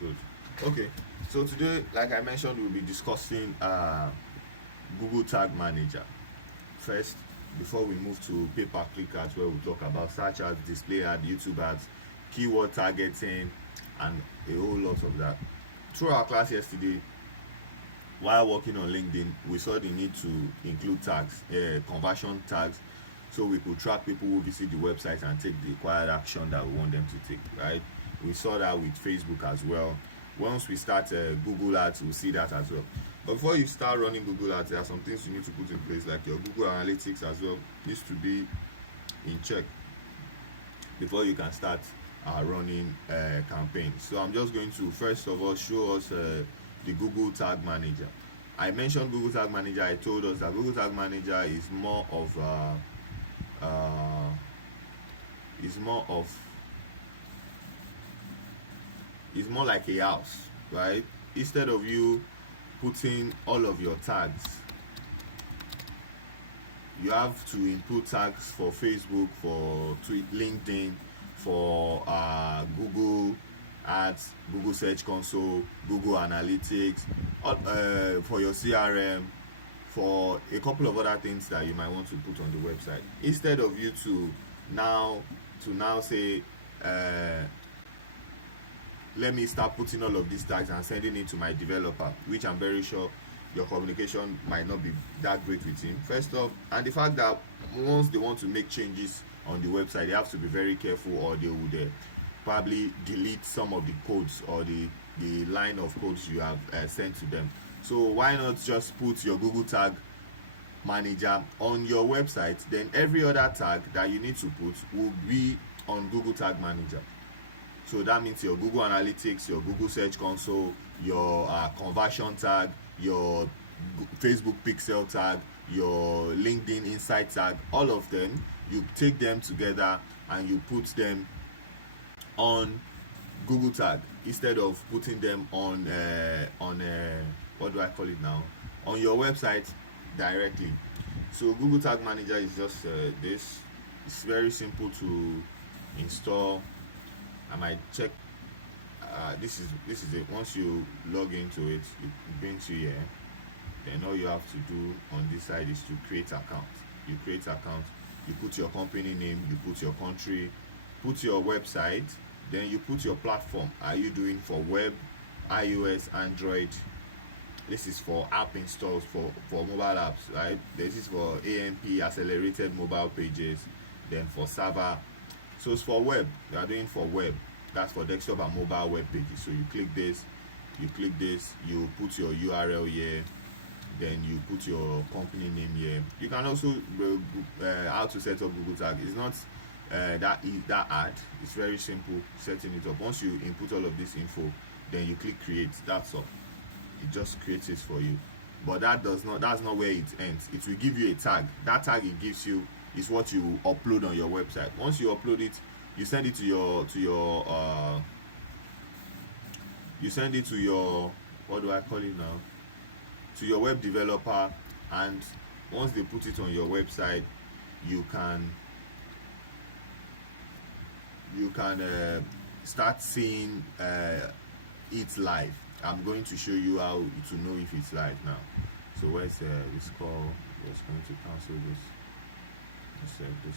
Good. Okay. So today, like I mentioned, we'll be discussing Google Tag Manager. First, before we move to pay-per-click ads, where we talk about search ads, display ads, YouTube ads, keyword targeting, and a whole lot of that. Through our class yesterday, while working on LinkedIn, we saw the need to include tags, conversion tags, so we could track people who visit the website and take the required action that we want them to take, right? We saw that with Facebook as well. Once we start Google Ads, we'll see that as well. But before you start running Google Ads, there are some things you need to put in place, like your Google Analytics as well needs to be in check before you can start running campaigns. So I'm just going to first of all show us the Google Tag Manager. I mentioned Google Tag Manager. I told us that Google Tag Manager is more of like a house, right? Instead of you putting all of your tags, you have to input tags for Facebook, for LinkedIn, for Google Ads, Google Search Console, Google Analytics, for your CRM, for a couple of other things that you might want to put on the website. Instead of you to now say, let me start putting all of these tags and sending it to my developer, which I'm very sure your communication might not be that great with him. First off, and the fact that once they want to make changes on the website, they have to be very careful, or they would probably delete some of the codes or the line of codes you have sent to them. So why not just put your Google Tag Manager on your website? Then every other tag that you need to put will be on Google Tag Manager. So that means your Google Analytics, your Google Search Console, your conversion tag, your Facebook Pixel tag, your LinkedIn Insight tag, all of them, you take them together and you put them on Google Tag instead of putting them on what do I call it now? On your website directly. So Google Tag Manager is just this. It's very simple to install. I might check. This is it. Once you log into it, it brings you here. Then all you have to do on this side is to create account. You create account. You put your company name. You put your country. Put your website. Then you put your platform. Are you doing for web, iOS, Android? This is for app installs for mobile apps, right? This is for AMP, accelerated mobile pages. Then for server. So it's for web. You are doing for web. That's for desktop and mobile web pages. So you click this, you put your URL here, then you put your company name here. You can also how to set up Google Tag. It's not that hard. It's very simple setting it up. Once you input all of this info, then you click create. That's all. It just creates it for you. But that's not where it ends. It will give you a tag. That tag it gives you is what you upload on your website. Once you upload it, you send it to your what do I call it now? To your web developer, and once they put it on your website, you can start seeing it live. I'm going to show you how to know if it's live now. So where's this call? Just going to cancel this. Save this.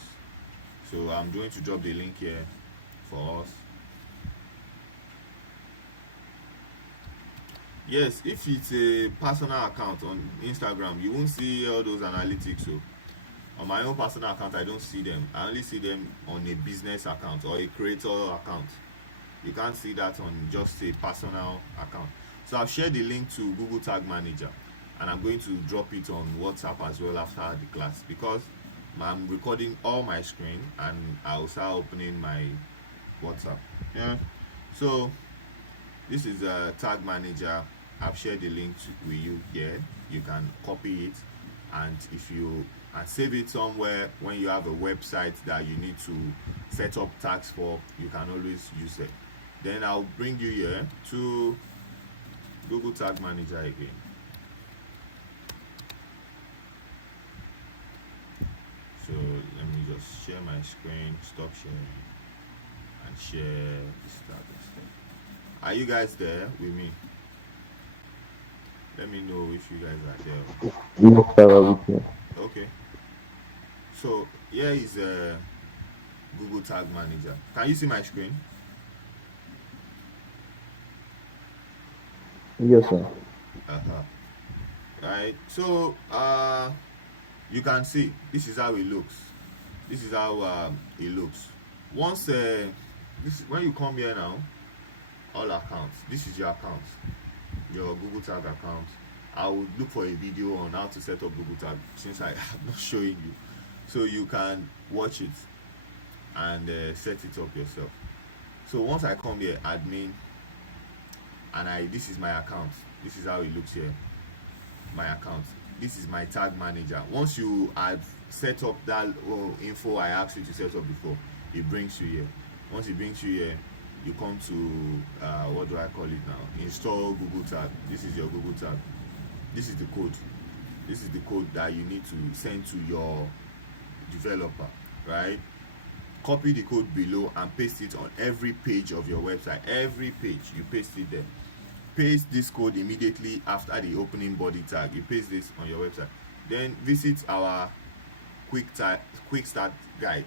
So I'm going to drop the link here for us. Yes, if it's a personal account on Instagram, you won't see all those analytics. So on my own personal account, I don't see them. I only see them on a business account or a creator account. You can't see that on just a personal account. So I've shared the link to Google Tag Manager, and I'm going to drop it on WhatsApp as well after the class, because I'm recording all my screen and I'll start opening my WhatsApp. Yeah. So this is a tag manager. I've shared the link with you here. You can copy it, and save it somewhere. When you have a website that you need to set up tags for, you can always use it. Then I'll bring you here to Google Tag Manager again. So let me just share my screen, stop sharing, and share this tag instead. Are you guys there with me? Let me know if you guys are there. Yes, sir, with you. Okay. So here is a Google Tag Manager. Can you see my screen? Yes, sir. Uh-huh. Right. So you can see this is how it looks. This is how it looks. Once when you come here now, all accounts. This is your account, your Google Tag account. I will look for a video on how to set up Google Tag since I am not showing you, so you can watch it and set it up yourself. So once I come here, admin, and this is my account. This is how it looks here. My account. This is my tag manager. Once you have set up that info I asked you to set up before, it brings you here. Once it brings you here, you come to what do I call it now? Install Google Tag. This is your Google Tag. This is the code. This is the code that you need to send to your developer, right? Copy the code below and paste it on every page of your website. Every page, you paste it there. Paste this code immediately after the opening body tag. You paste this on your website. Then visit our quick start guide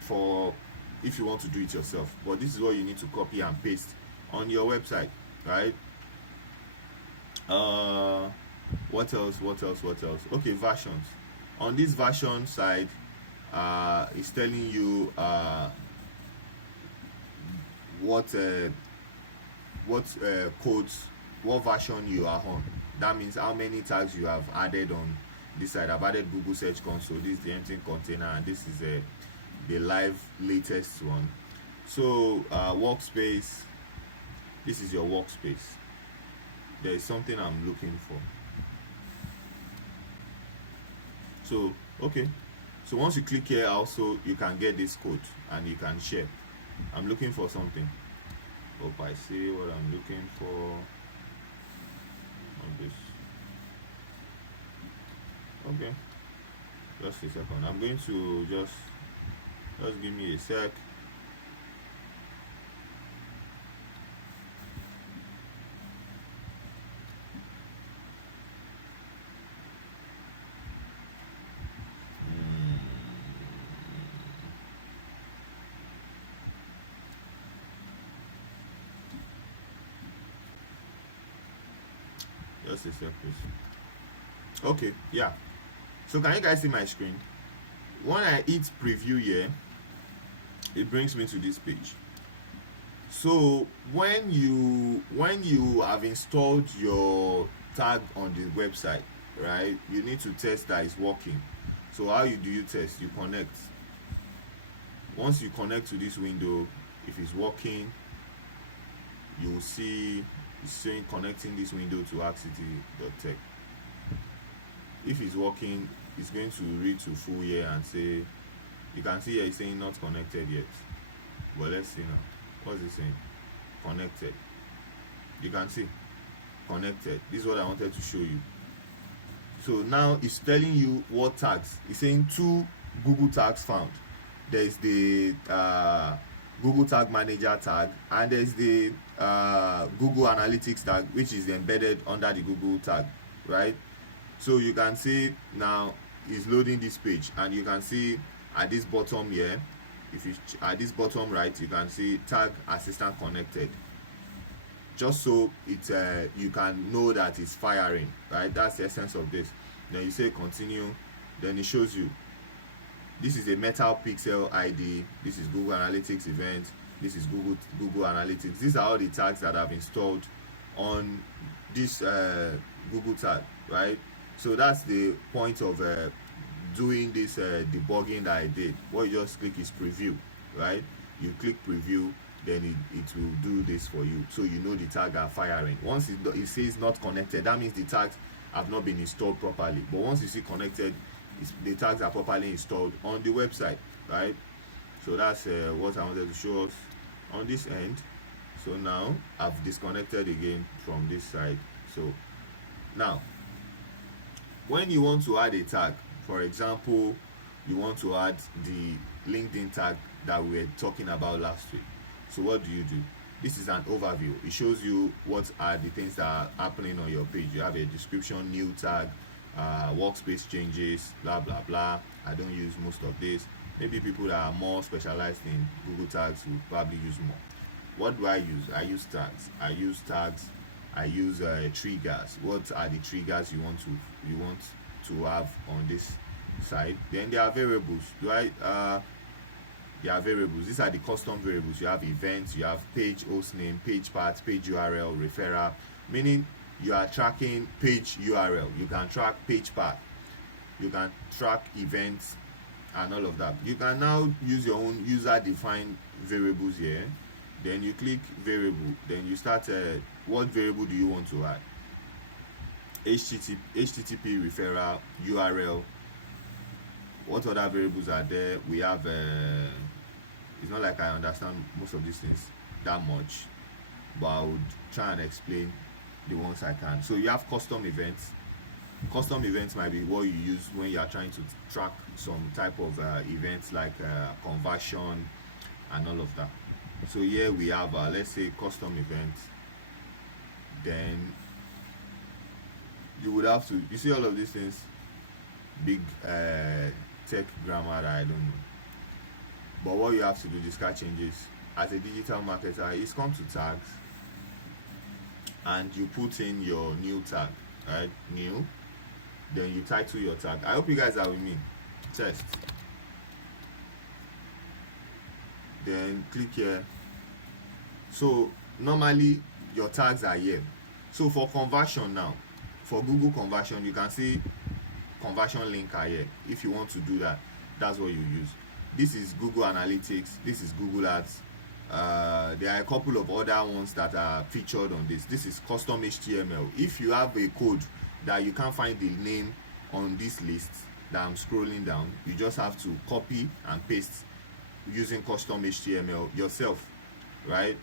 for if you want to do it yourself. But this is what you need to copy and paste on your website, right? What else? Okay, versions. On this version side, it's telling you what codes, what version you are on. That means how many tags you have added on this side. I've added Google Search Console. This is the empty container, and this is the live latest one. So workspace. This is your workspace. There is something I'm looking for. So okay. So once you click here, also you can get this code and you can share. I'm looking for something. Hope I see what I'm looking for on this. Okay, just a second. I'm going to just give me a sec. Just a sec, please. Okay, yeah. So can you guys see my screen? When I hit preview here, it brings me to this page. So when you have installed your tag on the website, right, you need to test that it's working. So how do you test? You connect. Once you connect to this window, if it's working, you'll see it's saying connecting this window to HackCity.tech. If it's working, it's going to read to full here and say, you can see here it's saying not connected yet. But let's see now. What's it saying? Connected. You can see connected. This is what I wanted to show you. So now it's telling you what tags. It's saying 2 Google tags found. There's the Google Tag Manager tag, and there's the Google Analytics tag, which is embedded under the Google tag, right? So you can see now it's loading this page, and you can see at this bottom here, if you at this bottom right, you can see tag assistant connected, just so it you can know that it's firing, right? That's the essence of this. Then you say continue, then it shows you this is a metal pixel ID, this is Google Analytics event, this is Google Analytics. These are all the tags that I've installed on this Google tag, right? So that's the point of doing this debugging that I did. What you just click is preview, right? You click preview, then it will do this for you, so you know the tag are firing. Once it says not connected, that means the tags have not been installed properly. But once you see connected, the tags are properly installed on the website, right? So that's what I wanted to show us on this end. So now I've disconnected again from this side. So now when you want to add a tag, for example, you want to add the LinkedIn tag that we were talking about last week. So what do? This is an overview. It shows you what are the things that are happening on your page. You have a description, new tag, workspace changes, blah blah blah. I don't use most of this. Maybe people that are more specialized in Google tags will probably use more. What do I use? I use tags. I use triggers. What are the triggers you want to have on this side? Then there are variables. There are variables. These are the custom variables. You have events, you have page host name, page path, page URL, referral, meaning you are tracking page URL. You can track page path, you can track events and all of that. You can now use your own user defined variables here. Then you click variable, then you start what variable do you want to add? HTTP referral, URL. What other variables are there? We have it's not like I understand most of these things that much, but I would try and explain the ones I can. So you have custom events. Custom events might be what you use when you are trying to track some type of events like conversion and all of that. So here we have let's say custom events. Then you would have to, you see all of these things, big tech grammar that I don't know. But what you have to do, discard changes as a digital marketer, is come to tags and you put in your new tag, right? New. Then you title your tag. I hope you guys are with me. Test. Then click here. So normally your tags are here. So for conversion now, for Google conversion, you can see conversion link are here. If you want to do that, that's what you use. This is Google Analytics. This is Google Ads. There are a couple of other ones that are featured on this. This is custom HTML. If you have a code that you can't find the name on this list that I'm scrolling down, you just have to copy and paste using custom HTML yourself, right?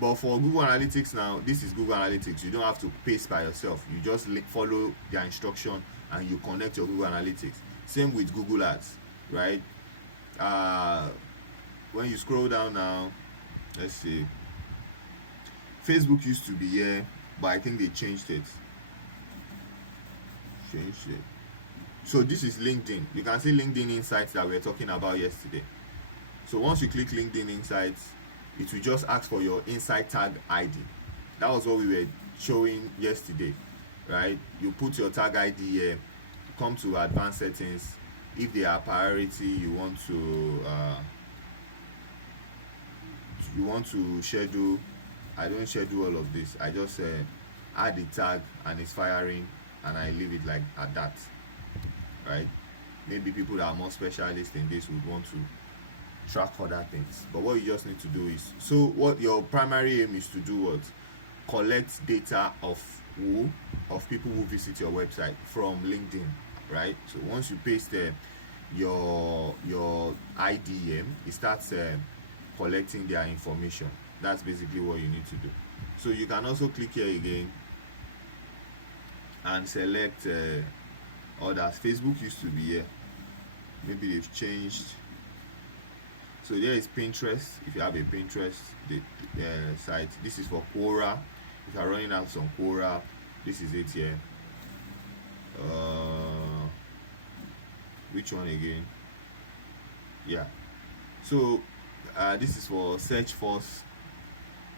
But for Google Analytics now, this is Google Analytics. You don't have to paste by yourself. You just follow their instruction and you connect your Google Analytics. Same with Google Ads, right? When you scroll down now, let's see, Facebook used to be here, but I think they changed it. So this is LinkedIn. You can see LinkedIn Insights that we were talking about yesterday. So once you click LinkedIn Insights, it will just ask for your insight tag ID. That was what we were showing yesterday, right? You put your tag ID here, come to advanced settings. If they are priority, you want to schedule. I don't schedule all of this. I just add the tag and it's firing, and I leave it like at that, right? Maybe people that are more specialists in this would want to track other things, but what you just need to do is, so what your primary aim is to do, what, collect data of people who visit your website from LinkedIn, right? So once you paste your ID, it starts collecting their information. That's basically what you need to do. So you can also click here again and select others. Facebook used to be here, maybe they've changed. So there is Pinterest. If you have a Pinterest site, this is for Quora. If you are running out some Quora, this is it here. Which one again? Yeah. So this is for Search Force,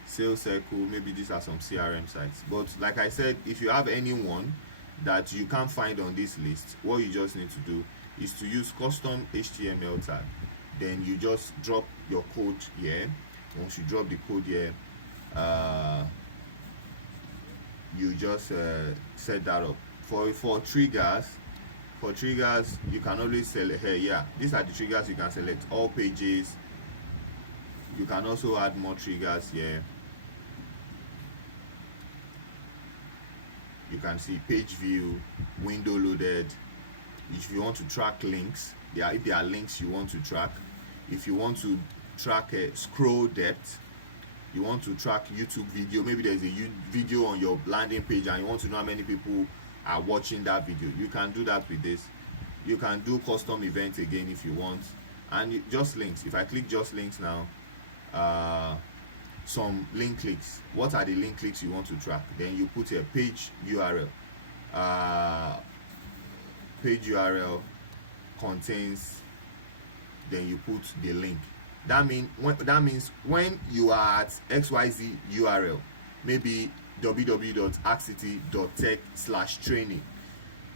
Sales Circle. Maybe these are some CRM sites. But like I said, if you have anyone that you can't find on this list, what you just need to do is to use custom HTML tag. Then you just drop your code here. Once you drop the code here, you just set that up. For triggers, you can always select here. Yeah, these are the triggers you can select. All pages. You can also add more triggers here. You can see page view, window loaded. If you want to track links, if there are links you want to track. If you want to track scroll depth, you want to track YouTube video, maybe there's a video on your landing page and you want to know how many people are watching that video, you can do that with this. You can do custom events again if you want, and just links. If I click just links now, some link clicks. What are the link clicks you want to track? Then you put a page URL. Page URL contains, then you put the link. That means when you are at XYZ URL, maybe www.hackcity.tech/training,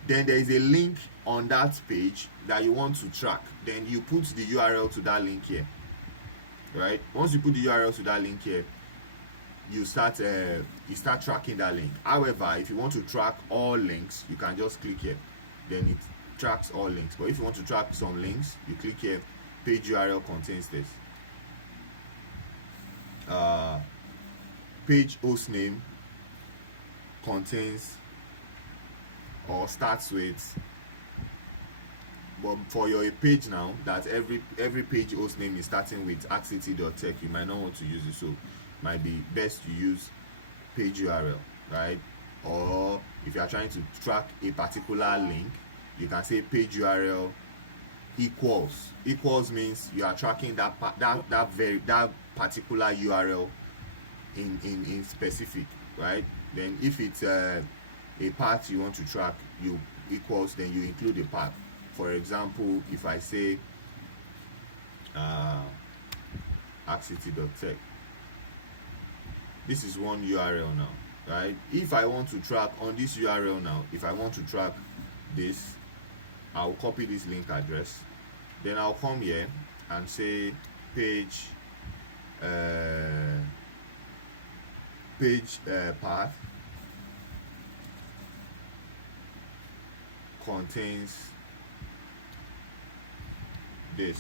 then there is a link on that page that you want to track. Then you put the URL to that link here, right? Once you put the URL to that link here, you start tracking that link. However, if you want to track all links, you can just click here, then it tracks all links. But if you want to track some links, you click here, page URL contains this. Page hostname contains or starts with, but for your page now, that every page hostname is starting with hackcity.tech, you might not want to use it, so it might be best to use page URL, right? Or if you are trying to track a particular link, you can say page URL equals means you are tracking that particular URL in specific, right? Then if it's a path you want to track, you equals, then you include a path. For example, if I say hackcity.tech, this is one URL now, right? If I want to track on this URL now, if I want to track this, I'll copy this link address, then I'll come here and say page path contains this.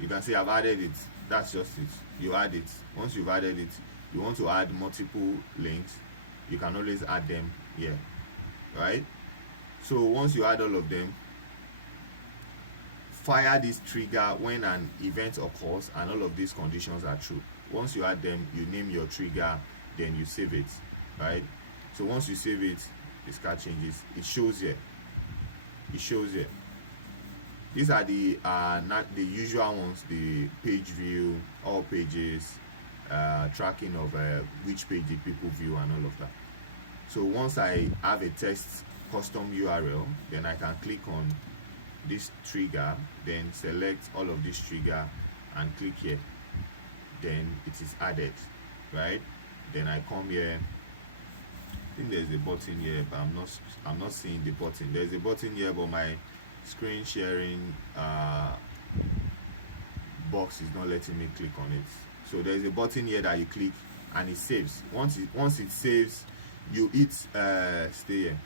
You can see I've added it. That's just it. You add it. Once you've added it, you want to add multiple links, you can always add them here, right? So once you add all of them, fire this trigger when an event occurs and all of these conditions are true. Once you add them, you name your trigger, then you save it, right? So once you save it, this card changes, it shows here. These are the not the usual ones, the page view, all pages, tracking of which page did people view and all of that. So once I have a test custom URL, then I can click on this trigger, then select all of this trigger and click here, then it is added, right? Then I come here, I think there's a button here, but I'm not seeing the button. There's a button here, but my screen sharing box is not letting me click on it. So there's a button here that you click and it saves. Once it saves, you hit stay here.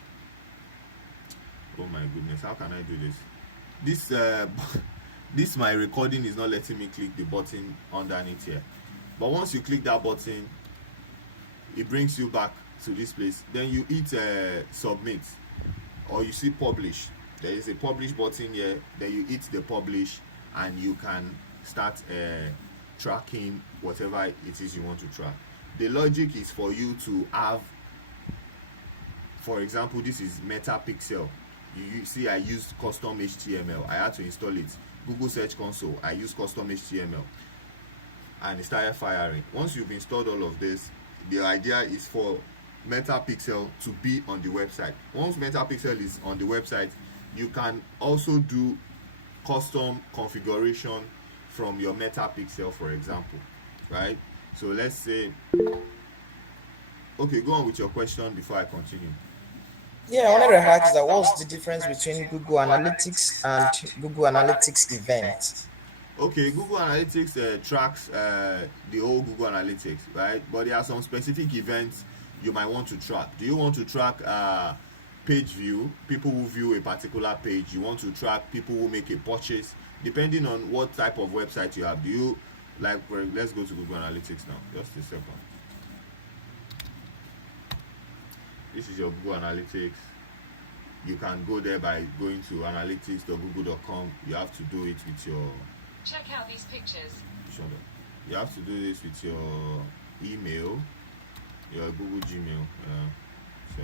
Oh my goodness, how can I do this? This my recording is not letting me click the button underneath here. But once you click that button, it brings you back to this place. Then you hit submit, or you see publish. There is a publish button here. Then you hit the publish and you can start tracking whatever it is you want to track. The logic is for you to have, for example, this is Metapixel. You see I used custom HTML. I had to install it. Google Search Console, I use custom HTML, and it started firing. Once you've installed all of this, the idea is for Metapixel to be on the website. Once Metapixel is on the website, you can also do custom configuration from your Metapixel, for example, right? So let's say, okay, go on with your question before I continue. Yeah, I wanted to ask that what's the difference between Google Analytics and Google Analytics event? Okay, Google Analytics tracks the whole Google Analytics, right? But there are some specific events you might want to track. Do you want to track page view, people who view a particular page? You want to track people who make a purchase, depending on what type of website you have. Do you like, let's go to Google Analytics now, just a second. This is your Google Analytics. You can go there by going to analytics.google.com. You have to do it with your, check out these pictures. shut up. You have to do this with your email, your Google Gmail. So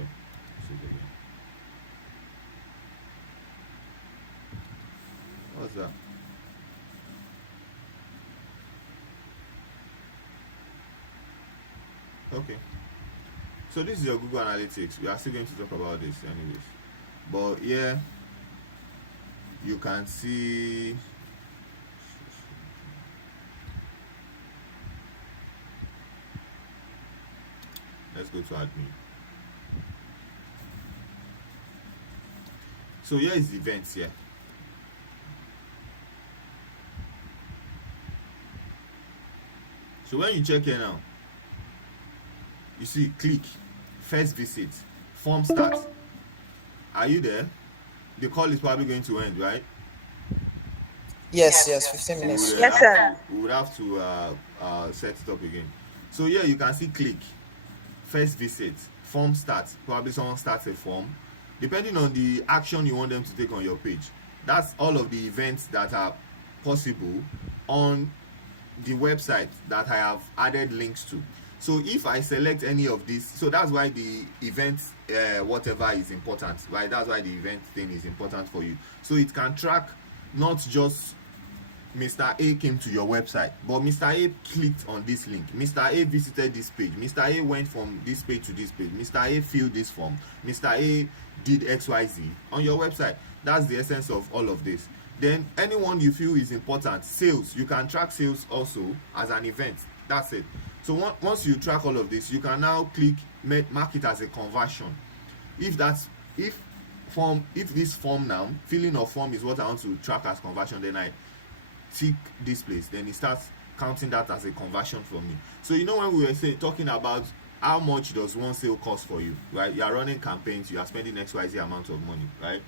what's that? Okay. So this is your Google Analytics. We are still going to talk about this anyways. But yeah, you can see. Let's go to admin. So here is the events here. So when you check here now, you see click, first visit, form start. Are you there? The call is probably going to end, right? Yes, 15 minutes. Yes, sir. We would have to set it up again. So here you can see click, first visit, form start. Probably someone starts a form. Depending on the action you want them to take on your page. That's all of the events that are possible on the website that I have added links to. So if I select any of these, so that's why the event whatever is important, right? That's why the event thing is important for you. So it can track not just Mr. A came to your website, but Mr. A clicked on this link, Mr. A visited this page, Mr. A went from this page to this page, Mr. A filled this form, Mr. A did XYZ on your website. That's the essence of all of this. Then anyone you feel is important, sales, you can track sales also as an event. That's it. So once you track all of this, you can now click mark it as a conversion. If this form now, filling of form is what I want to track as conversion, then I tick this place, then it starts counting that as a conversion for me. So you know when we were talking about how much does one sale cost for you, right? You are running campaigns, you are spending XYZ amount of money, right?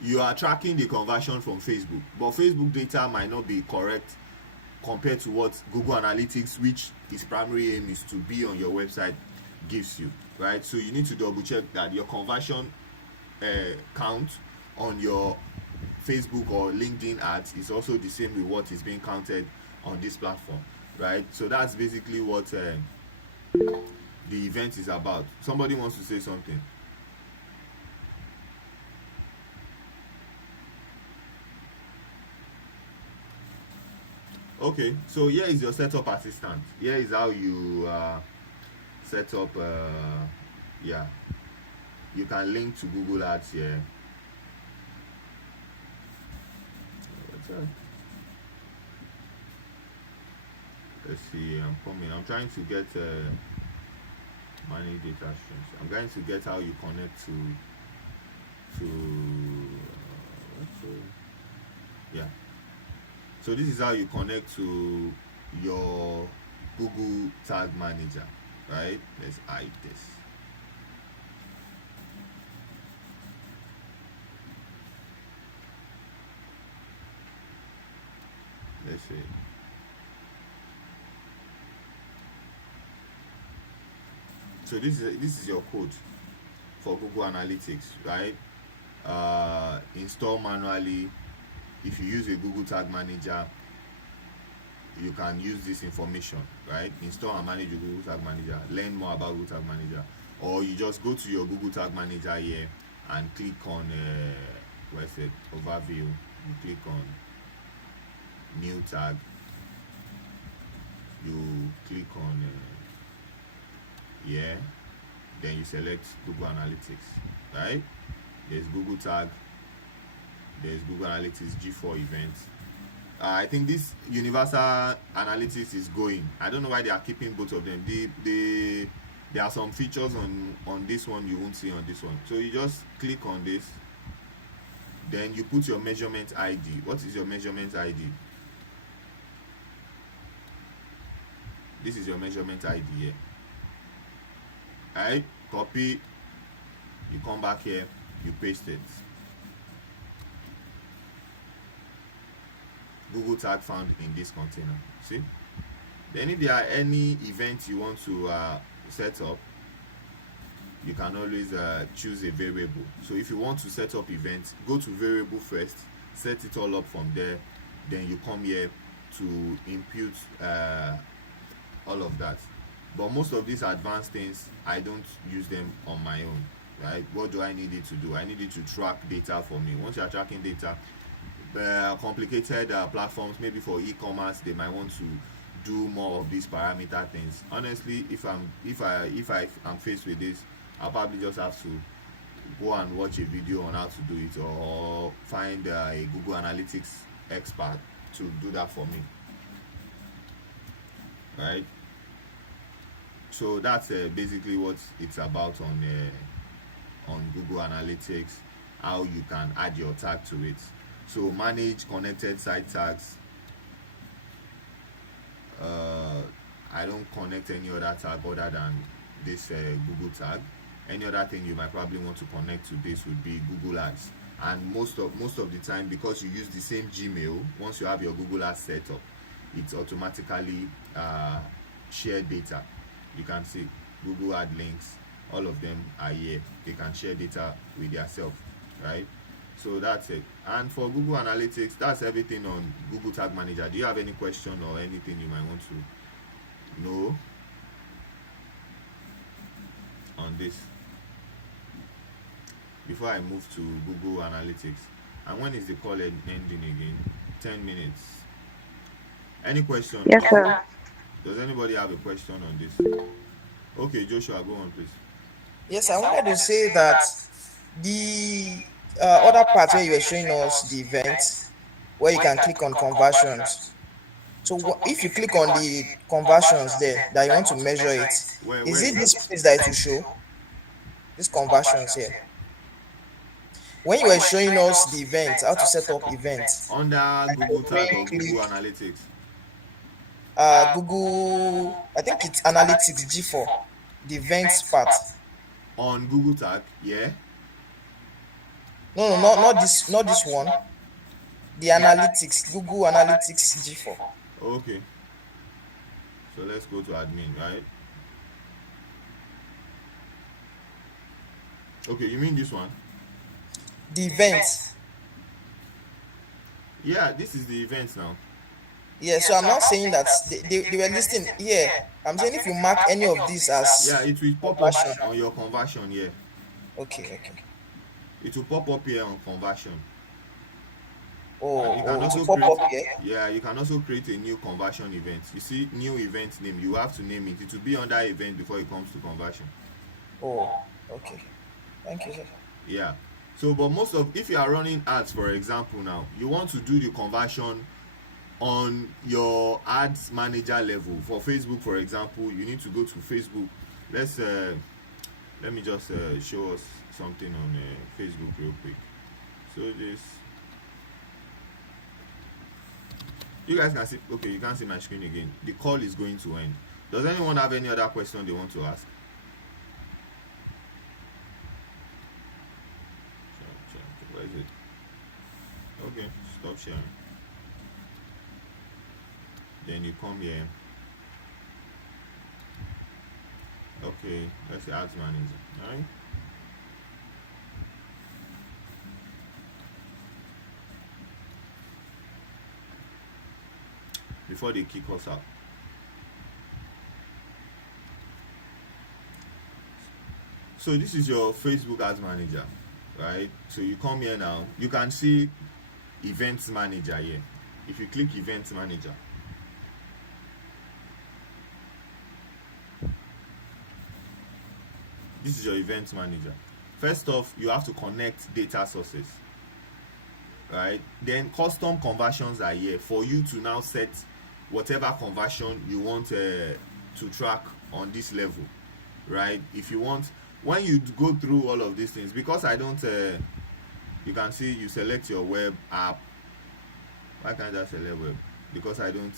You are tracking the conversion from Facebook, but Facebook data might not be correct compared to what Google Analytics, which its primary aim is to be on your website, gives you, right? So you need to double check that your conversion count on your Facebook or LinkedIn ads is also the same with what is being counted on this platform, right? So that's basically what the event is about. Somebody wants to say something. Okay, so here is your setup assistant. Here is how you set up yeah, you can link to Google Ads here. Let's see, I'm coming. I'm trying to get manage data streams. I'm going to get how you connect to yeah. So this is how you connect to your Google Tag Manager, right? Let's hide this. Let's see. So this is your code for Google Analytics, right? Install manually. If you use a Google Tag Manager, you can use this information, right? Install and manage your Google Tag Manager. Learn more about Google Tag Manager, or you just go to your Google Tag Manager here and click on where's it? Overview. You click on new tag. You click on yeah. Then you select Google Analytics, right? There's Google Tag. There's Google Analytics G4 events. I think this Universal Analytics is going. I don't know why they are keeping both of them. There are some features on this one you won't see on this one. So you just click on this. Then you put your measurement ID. What is your measurement ID? This is your measurement ID here. Alright, copy. You come back here. You paste it. Google tag found in this container. See? Then if there are any events you want to set up, you can always choose a variable. So if you want to set up events, go to variable first, set it all up from there, then you come here to impute all of that. But most of these advanced things, I don't use them on my own, right? What do I need it to do? I need it to track data for me. Once you are tracking data, complicated platforms, maybe for e-commerce, they might want to do more of these parameter things. Honestly, if I am faced with this, I'll probably just have to go and watch a video on how to do it, or find a Google Analytics expert to do that for me, right? So that's basically what it's about on Google Analytics, how you can add your tag to it. So manage connected site tags. I don't connect any other tag other than this Google tag. Any other thing you might probably want to connect to this would be Google Ads. And most of the time, because you use the same Gmail, once you have your Google Ads set up, it's automatically share data. You can see Google Ad links, all of them are here. They can share data with yourself, right? So that's it. And for Google Analytics, that's everything on Google Tag Manager. Do you have any question or anything you might want to know on this before I move to Google Analytics? And when is the call ending again? 10 minutes. Any question? Yes, sir. Does anybody have a question on this? Okay, Joshua, go on, please. Yes, I wanted to say that the other part where you were showing us the event where you can click on conversions. So if you click on the conversions there that you want to measure it, is it this place that it will show? These conversions here. When you were showing us the event, how to set up events, Under Google Tag or Google Analytics? Google, I think it's Analytics G4, the events part. On Google Tag, yeah? No, not this one. The Analytics, Google Analytics G4. Okay. So let's go to admin, right? Okay, you mean this one? The event. Yeah, this is the event now. Yeah, so I'm not saying that they were listing here. I'm saying if you mark any of these as Yeah, it will pop conversion. up on your conversion here. Okay. It will pop up here on conversion. Oh, You can it also will pop up here. Yeah, you can also create a new conversion event. You see, new event name, you have to name it. It will be under event before it comes to conversion. Oh, okay. Thank you, sir. Yeah. So, but if you are running ads, for example, now you want to do the conversion on your ads manager level. For Facebook, for example, you need to go to Facebook. Let me just show us something on Facebook real quick. So you guys can see. Okay, you can't see my screen again. The call is going to end. Does anyone have any other question they want to ask? Where is it? Okay, stop sharing. Then you come here. Okay, let's say ads manager. Alright. Before they kick us out. So this is your Facebook ads manager, right? So you come here now. You can see events manager here. If you click events manager, this is your event manager. First off, you have to connect data sources, right? Then custom conversions are here for you to now set whatever conversion you want to track on this level, right? If you want, when you go through all of these things, because I don't you can see you select your web app. Why can't I select web? Because I don't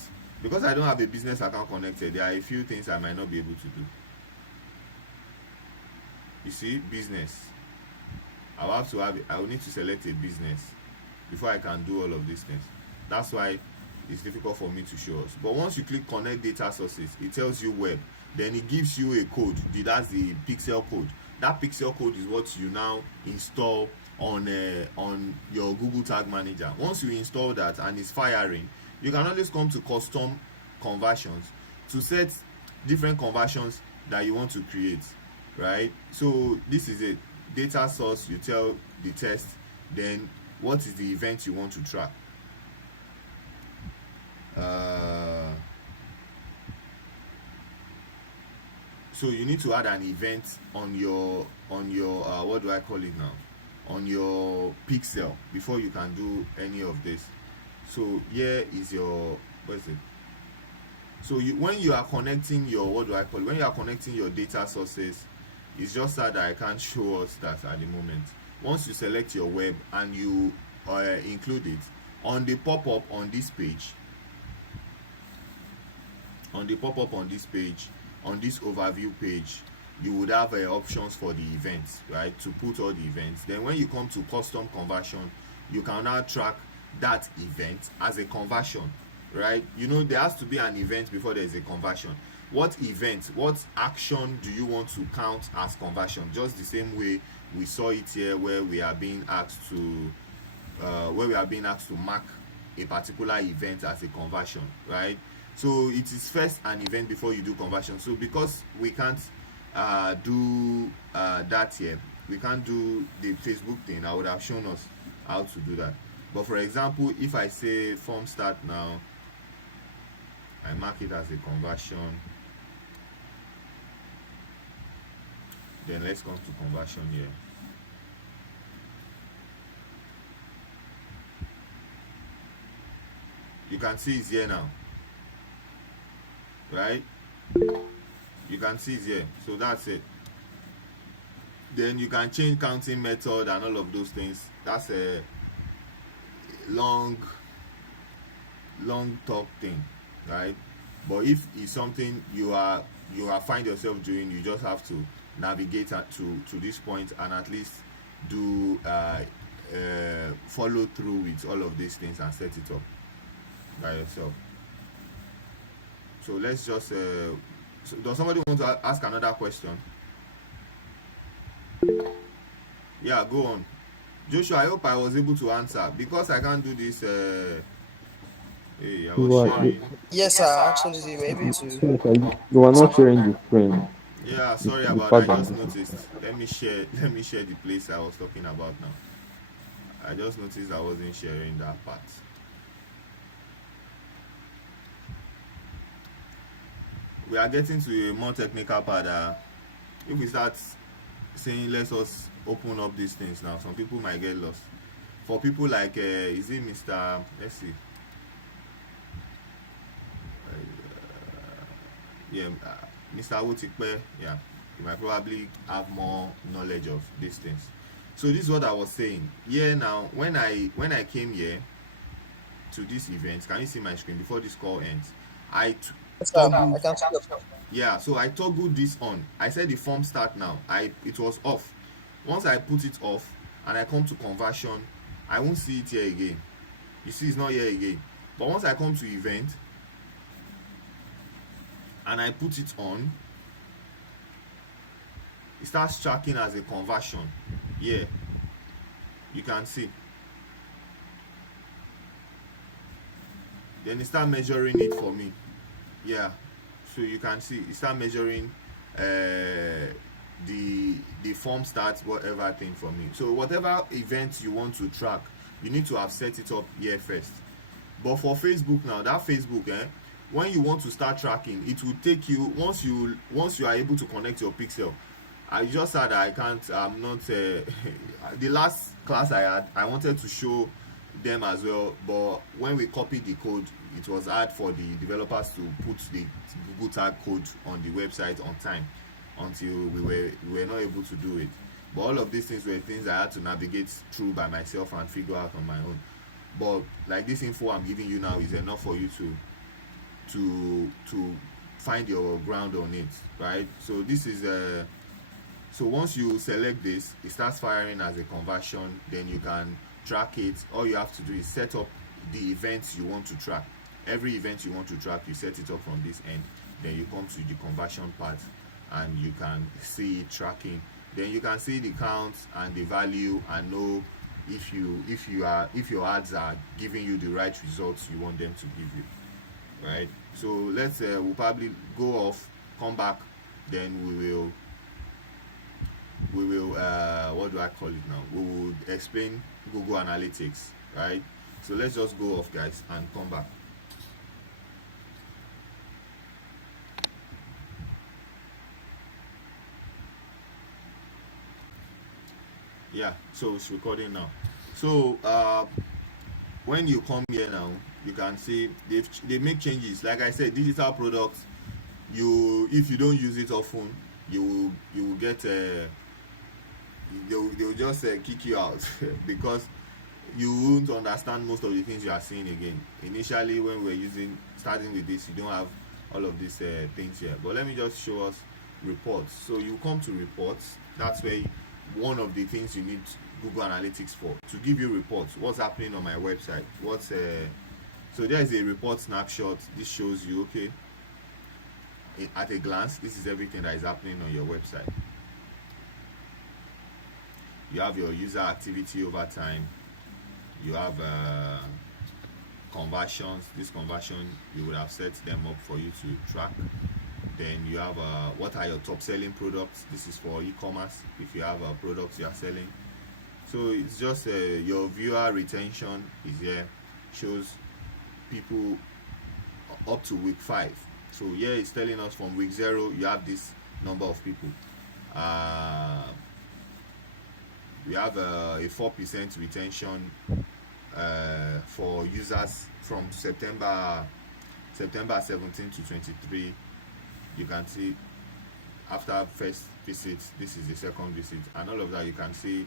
have a business account connected. There are a few things I might not be able to do. You see, business, I will need to select a business before I can do all of these things. That's why it's difficult for me to show us. But once you click connect data sources, it tells you web. Then it gives you a code. That's the pixel code. That pixel code is what you now install on your Google Tag Manager. Once you install that and it's firing, you can always come to custom conversions to set different conversions that you want to create, right? So this is a data source. You tell the test, then what is the event you want to track. So you need to add an event on your what do I call it now, on your pixel before you can do any of this. So here is your, what is it, so when you are connecting your, what do I call it, when you are connecting your data sources, it's just that I can't show us that at the moment. Once you select your web and you include it on the pop-up on this page, on the pop-up on this page, on this overview page, you would have options for the events, right, to put all the events. Then when you come to custom conversion, you can now track that event as a conversion, right? You know, there has to be an event before there is a conversion. What event, what action do you want to count as conversion? Just the same way we saw it here, where we are being asked to mark a particular event as a conversion, right? So it is first an event before you do conversion. So because we can't do that here, we can't do the Facebook thing, I would have shown us how to do that. But for example, if I say form start now, I mark it as a conversion, then let's come to conversion here. You can see it's here now, right? You can see it's here. So that's it. Then you can change counting method and all of those things. That's a long talk thing, right? But if it's something you are find yourself doing, you just have to navigate to this point and at least do follow through with all of these things and set it up by yourself. So let's just so does somebody want to ask another question? Yeah, go on, Joshua. I hope I was able to answer, because I can't do this. Hey, I was sharing. Yes, sir. Actually, you were able to. You are not sharing the screen. Yeah, sorry The about fact that. I just that noticed. Let me share the place I was talking about now. I just noticed I wasn't sharing that part. We are getting to a more technical part. If we start saying let us open up these things now, some people might get lost. For people like is it Mr. Let's see. Yeah, Mr. Wotikpe, yeah, you might probably have more knowledge of these things. So this is what I was saying. Yeah, now when I came here to this event, can you see my screen before this call ends? Yes, sir. I can see your point. Yeah, so I toggled this on. I said the form start now. It was off. Once I put it off and I come to conversion, I won't see it here again. You see, it's not here again. But once I come to event and I put it on, it starts tracking as a conversion. Yeah, you can see. Then it start measuring it for me. Yeah, so you can see it start measuring the form starts whatever thing for me. So whatever event you want to track, you need to have set it up here first. But for Facebook now, that Facebook, when you want to start tracking, it will take you, once you are able to connect your pixel. I just said I can't, I'm not the last class I had, I wanted to show them as well, but when we copied the code, it was hard for the developers to put the Google tag code on the website on time, until we were not able to do it. But all of these things were things I had to navigate through by myself and figure out on my own. But like this info I'm giving you now is enough for you to find your ground on it, right? So this is so once you select this, it starts firing as a conversion. Then you can track it. All you have to do is set up the events you want to track. Every event you want to track, you set it up from this end. Then you come to the conversion part and you can see it tracking. Then you can see the count and the value and know if your ads are giving you the right results you want them to give you, right? So let's we'll probably go off, come back, then we will what do I call it now? We will explain Google Analytics, right? So let's just go off, guys, and come back. Yeah, so it's recording now. So when you come here now, you can see they make changes. Like I said, digital products, you if you don't use it often, you will get they'll just kick you out because you won't understand most of the things you are seeing again. Initially, when we're starting with this, you don't have all of these things here. But let me just show us reports. So you come to reports. That's where one of the things you need Google Analytics for, to give you reports. What's happening on my website? So there is a report snapshot. This shows you, okay, at a glance, this is everything that is happening on your website. You have your user activity over time. You have conversions. This conversion, you would have set them up for you to track. Then you have what are your top selling products. This is for e-commerce. If you have products you are selling, so it's just your viewer retention is here, shows people up to week 5. So here it's telling us from week 0 you have this number of people. We have a 4% retention for users from September 17 to 23. You can see after first visit, this is the second visit, and all of that. You can see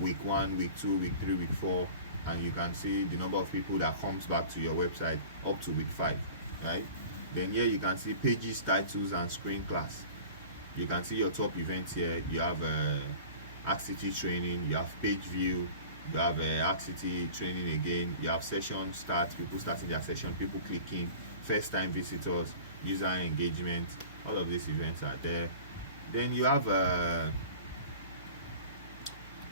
week 1, week 2, week 3, week 4, and you can see the number of people that comes back to your website up to week 5, right? Then here you can see pages, titles, and screen class. You can see your top events here. You have HackCity training, you have page view, you have HackCity training again, you have session start, people starting their session, people clicking, first time visitors, user engagement. All of these events are there. Then you have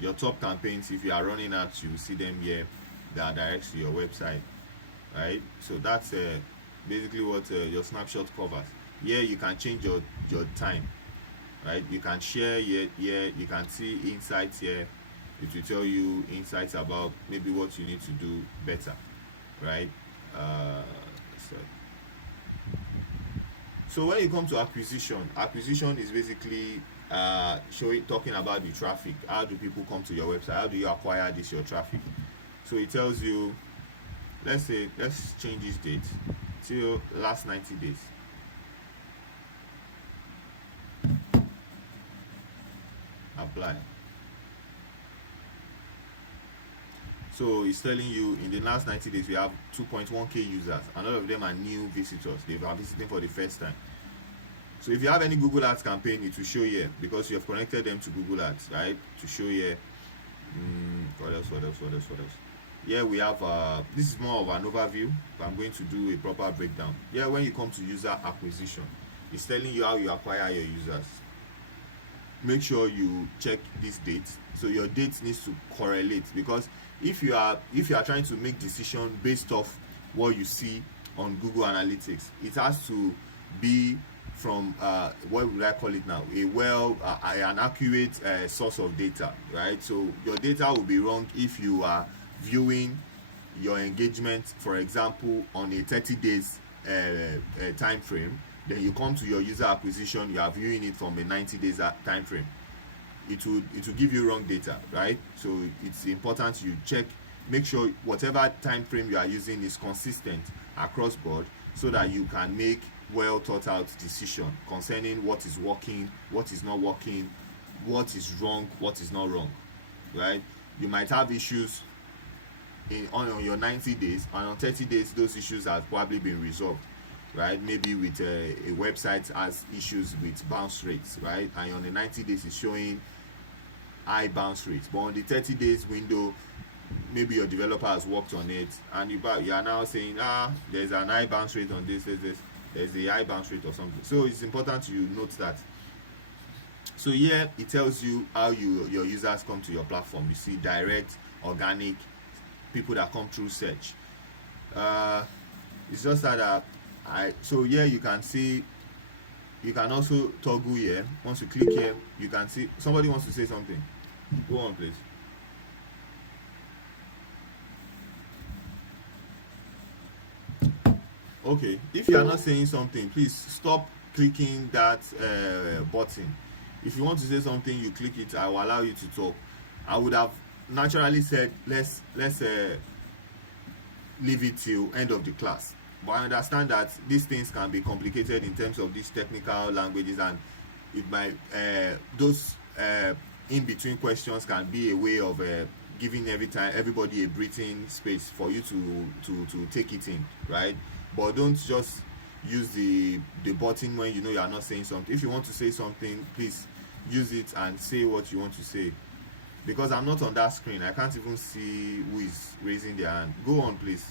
your top campaigns. If you are running ads, you will see them here. They are direct to your website, right? So that's basically what your snapshot covers. Here you can change your time, right? You can share here. You can see insights here. It will tell you insights about maybe what you need to do better, right? So when you come to acquisition is basically talking about the traffic. How do people come to your website? How do you acquire your traffic? So it tells you, let's change this date till last 90 days. Apply. So it's telling you in the last 90 days we have 2.1k users, and all of them are new visitors. They are visiting for the first time. So if you have any Google Ads campaign, it will show here because you have connected them to Google Ads, right? To show here. What else? Here we have this is more of an overview, but I'm going to do a proper breakdown. Here when you come to user acquisition, it's telling you how you acquire your users. Make sure you check this date. So your date needs to correlate, because if you are trying to make decision based off what you see on Google Analytics, it has to be from what would I call it now, an accurate source of data, right? So your data will be wrong if you are viewing your engagement, for example, on a 30 days time frame. Then you come to your user acquisition, you are viewing it from a 90 days time frame. It will give you wrong data, right? So it's important you check, make sure whatever time frame you are using is consistent across board, so that you can make well thought out decision concerning what is working, what is not working, what is wrong, what is not wrong, right? You might have issues on your 90 days, and on 30 days those issues have probably been resolved, right? Maybe with a website has issues with bounce rates, right? And on the 90 days it's showing high bounce rates, but on the 30 days window, maybe your developer has worked on it, and you are now saying, there's an high bounce rate on this, there's a high bounce rate or something. So it's important you note that. So here it tells you how your users come to your platform. You see direct, organic, people that come through search. It's just that so here you can see, you can also toggle here. Once you click here, you can see somebody wants to say something. Go on, please. Okay, if you are not saying something, please stop clicking that button. If you want to say something, you click it. I will allow you to talk. I would have naturally said let's leave it till end of the class. But I understand that these things can be complicated in terms of these technical languages, and it might those in between questions can be a way of giving everybody a breathing space for you to take it in, right? But don't just use the button when you know you are not saying something. If you want to say something, please use it and say what you want to say, because I'm not on that screen. I can't even see who is raising their hand. Go on, please.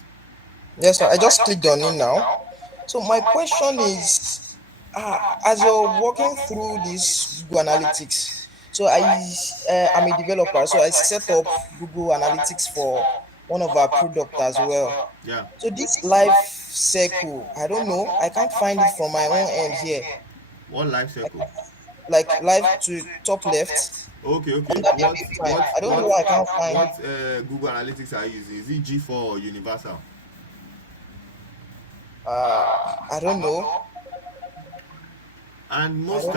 Yes, sir. I just clicked on it now. So my question is, as you're walking through this Google Analytics, so I'm a developer, so I set up Google Analytics for one of our product as well. Yeah. So this life circle, I don't know, I can't find it from my own end here. What life circle? Like life to top left Okay, okay. under the What prime. what I don't know what why I can't find. what Google Analytics are you using? Is it G4 or Universal? I don't know. And I most don't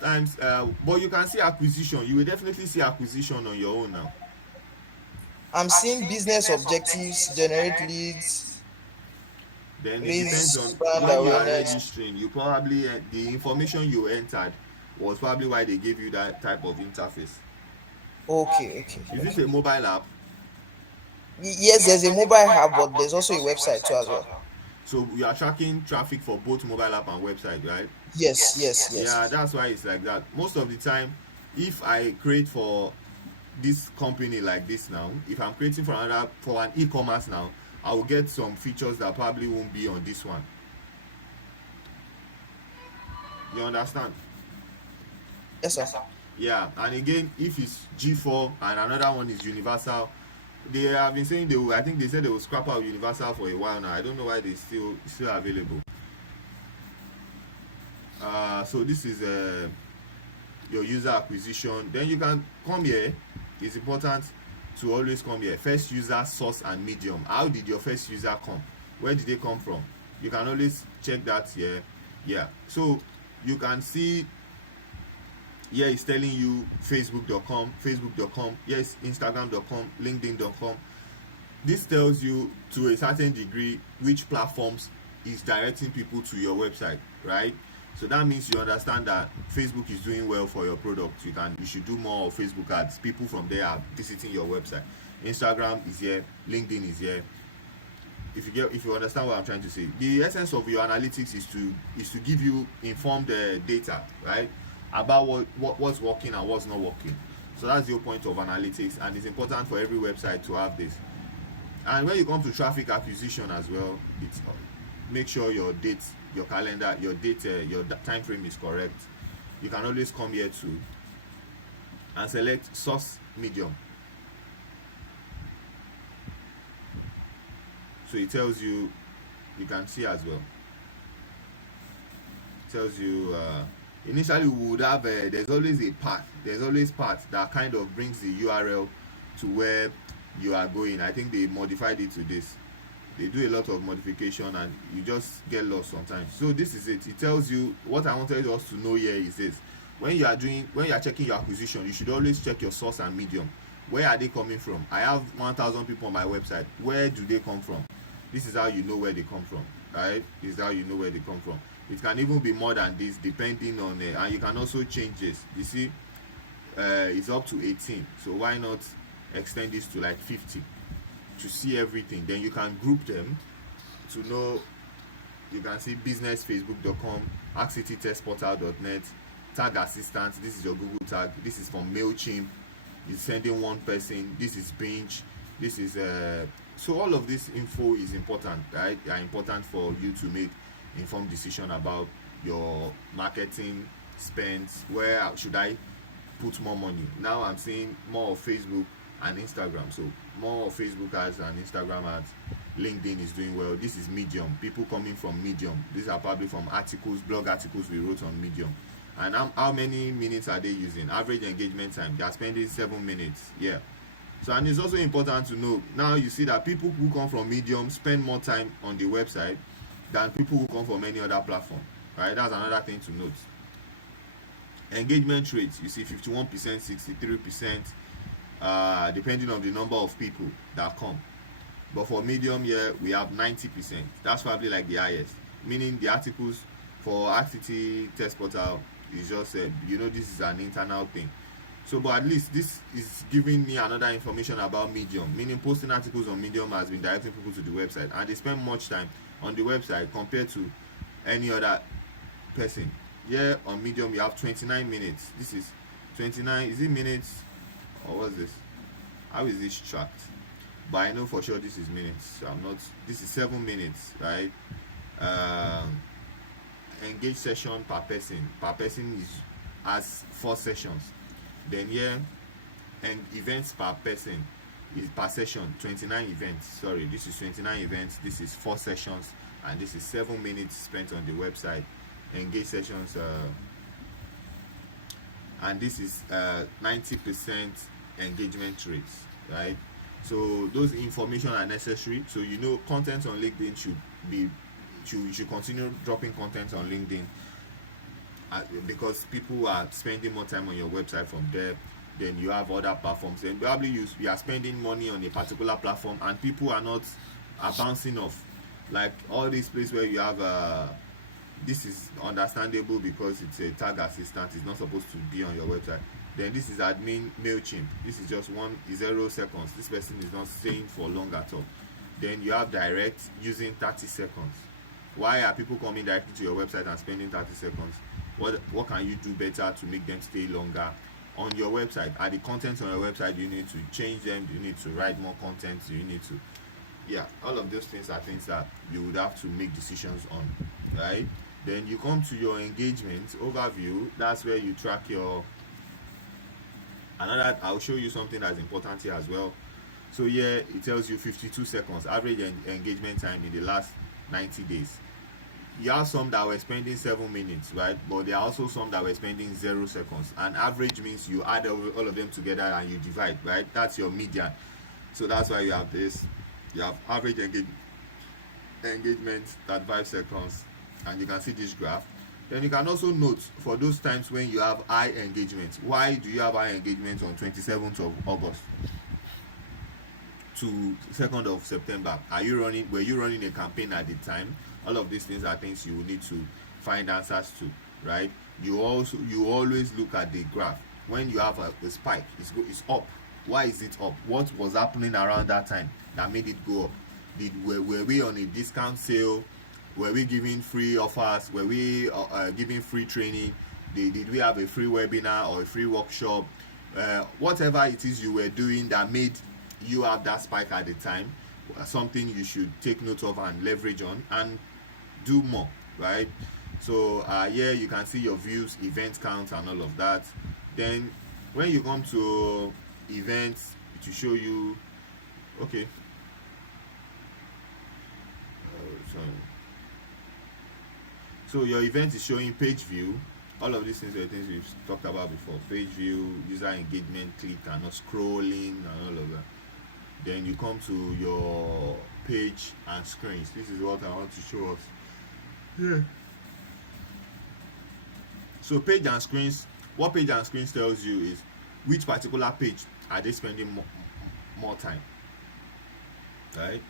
times, know. but you can see acquisition. You will definitely see acquisition on your own now. I'm seeing business objectives, generate leads, Then it depends raise on brand when you are awareness. registering. You probably the information you entered was probably why they gave you that type of interface. Okay, okay, Is it okay. a mobile app? Yes, there's a mobile app, but there's also a website too as well. So you are tracking traffic for both mobile app and website, right? Yes, yes, Yeah, yes. that's why it's like that. Most of the time, if I create for this company like this now, if I'm creating for an e-commerce now, I will get some features that probably won't be on this one. You understand? Yes, sir. Yeah, and again, if it's G4 and another one is Universal, they have been saying I think they said they will scrap out Universal for a while now. I don't know why they still available. So this is your user acquisition. Then you can come here. It's important to always come here. First user, source, and medium. How did your first user come? Where did they come from? You can always check that here. Yeah, so you can see here it's telling you facebook.com, yes, instagram.com, linkedin.com. This tells you to a certain degree which platforms is directing people to your website, right? So that means you understand that Facebook is doing well for your product. You should do more of Facebook ads. People from there are visiting your website. Instagram is here, LinkedIn is here. If you understand what I'm trying to say, the essence of your analytics is to give you informed data, right, about what's working and what's not working. So that's your point of analytics, and it's important for every website to have this. And when you come to traffic acquisition as well, it's make sure your date, your calendar, your date, your time frame is correct. You can always come here too and select source medium. So it tells you, you can see as well. It tells you initially we would have there's always a path. There's always path that kind of brings the URL to where you are going. I think they modified it to this. They do a lot of modification and you just get lost sometimes. So this is it. It tells you what I wanted us to know here is this. When you are checking your acquisition, you should always check your source and medium. Where are they coming from? I have 1,000 people on my website. Where do they come from? This is how you know where they come from, right? This is how you know where they come from. It can even be more than this depending on and you can also change this. You see, it's up to 18, so why not extend this to like 50 to see everything? Then you can group them to know. You can see businessfacebook.com, HackCityTechPortal.net, tag assistant. This is your Google tag. This is from MailChimp. It's sending one person. This is Binge. This is so all of this info is important, right? They are important for you to make informed decision about your marketing spends. Where should I put more money? Now I'm seeing more of Facebook and Instagram, so more of Facebook ads and Instagram ads. LinkedIn is doing well. This is Medium. People coming from Medium. These are probably from articles, blog articles we wrote on Medium. And how many minutes are they using? Average engagement time, they are spending 7 minutes. Yeah. So, and it's also important to know, now you see that people who come from Medium spend more time on the website than people who come from any other platform, right? That's another thing to note. Engagement rates, you see 51%, 63%. depending on the number of people that come. But for Medium here, we have 90%. That's probably like the highest. Meaning the articles for HackCity Test Portal is just, this is an internal thing. So, but at least this is giving me another information about Medium. Meaning posting articles on Medium has been directing people to the website. And they spend much time on the website compared to any other person. Here on Medium, you have 29 minutes. This is 29, is it minutes? Or what's this? How is this tracked? But I know for sure this is minutes. So this is 7 minutes, right? Engage session per person. Per person has 4 sessions. Then here, and events per person is per session 29 events. Sorry, this is 29 events. This is 4 sessions, and this is 7 minutes spent on the website. Engage sessions, and this is 90% engagement rates, right? So those information are necessary. So content on LinkedIn you should continue dropping content on LinkedIn, because people are spending more time on your website from there. Then you have other platforms, and probably you are spending money on a particular platform, and people are bouncing off. Like all these places where you have this is understandable because it's a tag assistant, it's not supposed to be on your website. Then this is admin MailChimp. This is just 0 seconds. This person is not staying for long at all. Then you have direct using 30 seconds. Why are people coming directly to your website and spending 30 seconds? What can you do better to make them stay longer on your website? Are the contents on your website, you need to change them? You need to write more content? You need to, all of those things are things that you would have to make decisions on, right? Then you come to your engagement overview. That's where you track your I'll show you something that's important here as well. So here it tells you 52 seconds average engagement time in the last 90 days. You have some that were spending 7 minutes, right? But there are also some that were spending 0 seconds. And average means you add all of them together and you divide, right? That's your median. So that's why you have this. You have average engagement at 5 seconds, and you can see this graph. Then you can also note for those times when you have high engagement. Why do you have high engagement on 27th of August to 2nd of September? Were you running a campaign at the time? All of these things are things you will need to find answers to, right? You always look at the graph. When you have a spike, it's up. Why is it up? What was happening around that time that made it go up? Were we on a discount sale? Were we giving free offers? Were we giving free training? Did we have a free webinar or a free workshop? Whatever it is you were doing that made you have that spike at the time, something you should take note of and leverage on and do more, right? So here you can see your views, event counts, and all of that. Then when you come to events, it will show you, okay. Sorry. So your event is showing page view. All of these things are things we've talked about before. Page view, user engagement, click and not scrolling, and all of that. Then you come to your page and screens. This is what I want to show us. Yeah. So page and screens, what page and screens tells you is which particular page are they spending more time, right?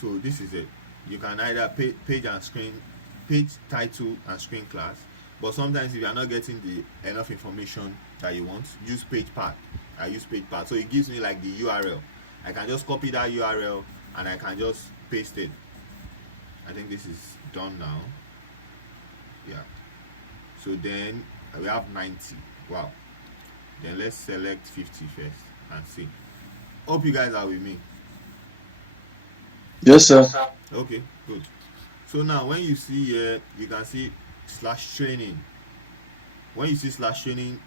So this is it. You can either page and screen, page title and screen class, but sometimes if you are not getting the enough information that you want, use page path. I use page path, so it gives me like the URL. I can just copy that URL and I can just paste it. I think this is done now. Yeah. So then we have 90. Wow. Then let's select 50 first and see. Hope you guys are with me. Yes, sir. Okay, good. So now when you see here, you can see /training. When you see /training,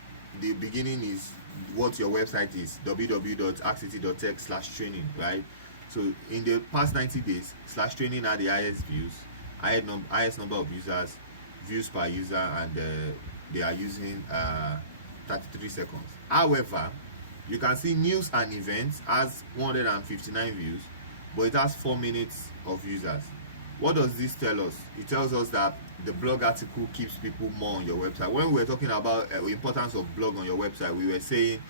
the beginning is what your website is, www.hackcity.tech/training, right? So in the past 90 days, /training are the highest views, highest number of users, views per user, and they are using 33 seconds. However, you can see news and events has 159 views, but it has 4 minutes of users. What does this tell us? It tells us that the blog article keeps people more on your website. When we were talking about the importance of blog on your website, we were saying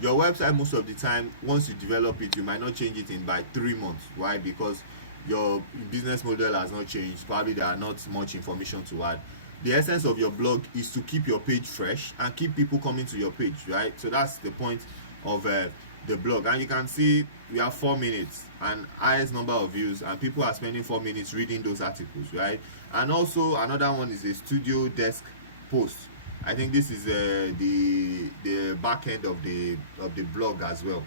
Your website, most of the time, once you develop it, you might not change it in by 3 months. Why? Because your business model has not changed. Probably there are not much information to add. The essence of your blog is to keep your page fresh and keep people coming to your page, right? So that's the point of the blog. And you can see we have 4 minutes and highest number of views, and people are spending 4 minutes reading those articles, right? And also another one is a studio desk post. I think this is the back end of the blog as well.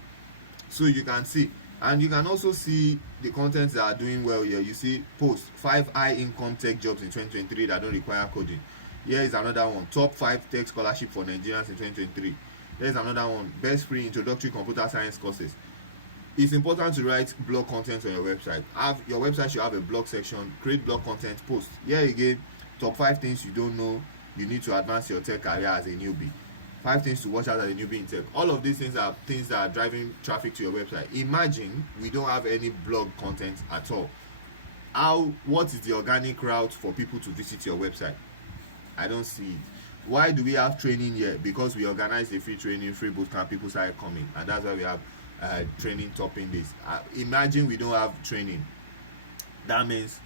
So you can see, and you can also see the contents that are doing well here. You see post 5 high income tech jobs in 2023 that don't require coding. Here is another one, top 5 tech scholarship for Nigerians in 2023. There's another one, best free introductory computer science courses. It's important to write blog content on your website. Your website should have a blog section. Create blog content, post. Here again, top 5 things you don't know you need to advance your tech career as a newbie. 5 things to watch out as a newbie in tech. All of these things are things that are driving traffic to your website. Imagine we don't have any blog content at all. What is the organic route for people to visit your website? I don't see it. Why do we have training here? Because we organized a free training, free bootcamp, people started coming, and that's why we have training topping this. Imagine we don't have training. That means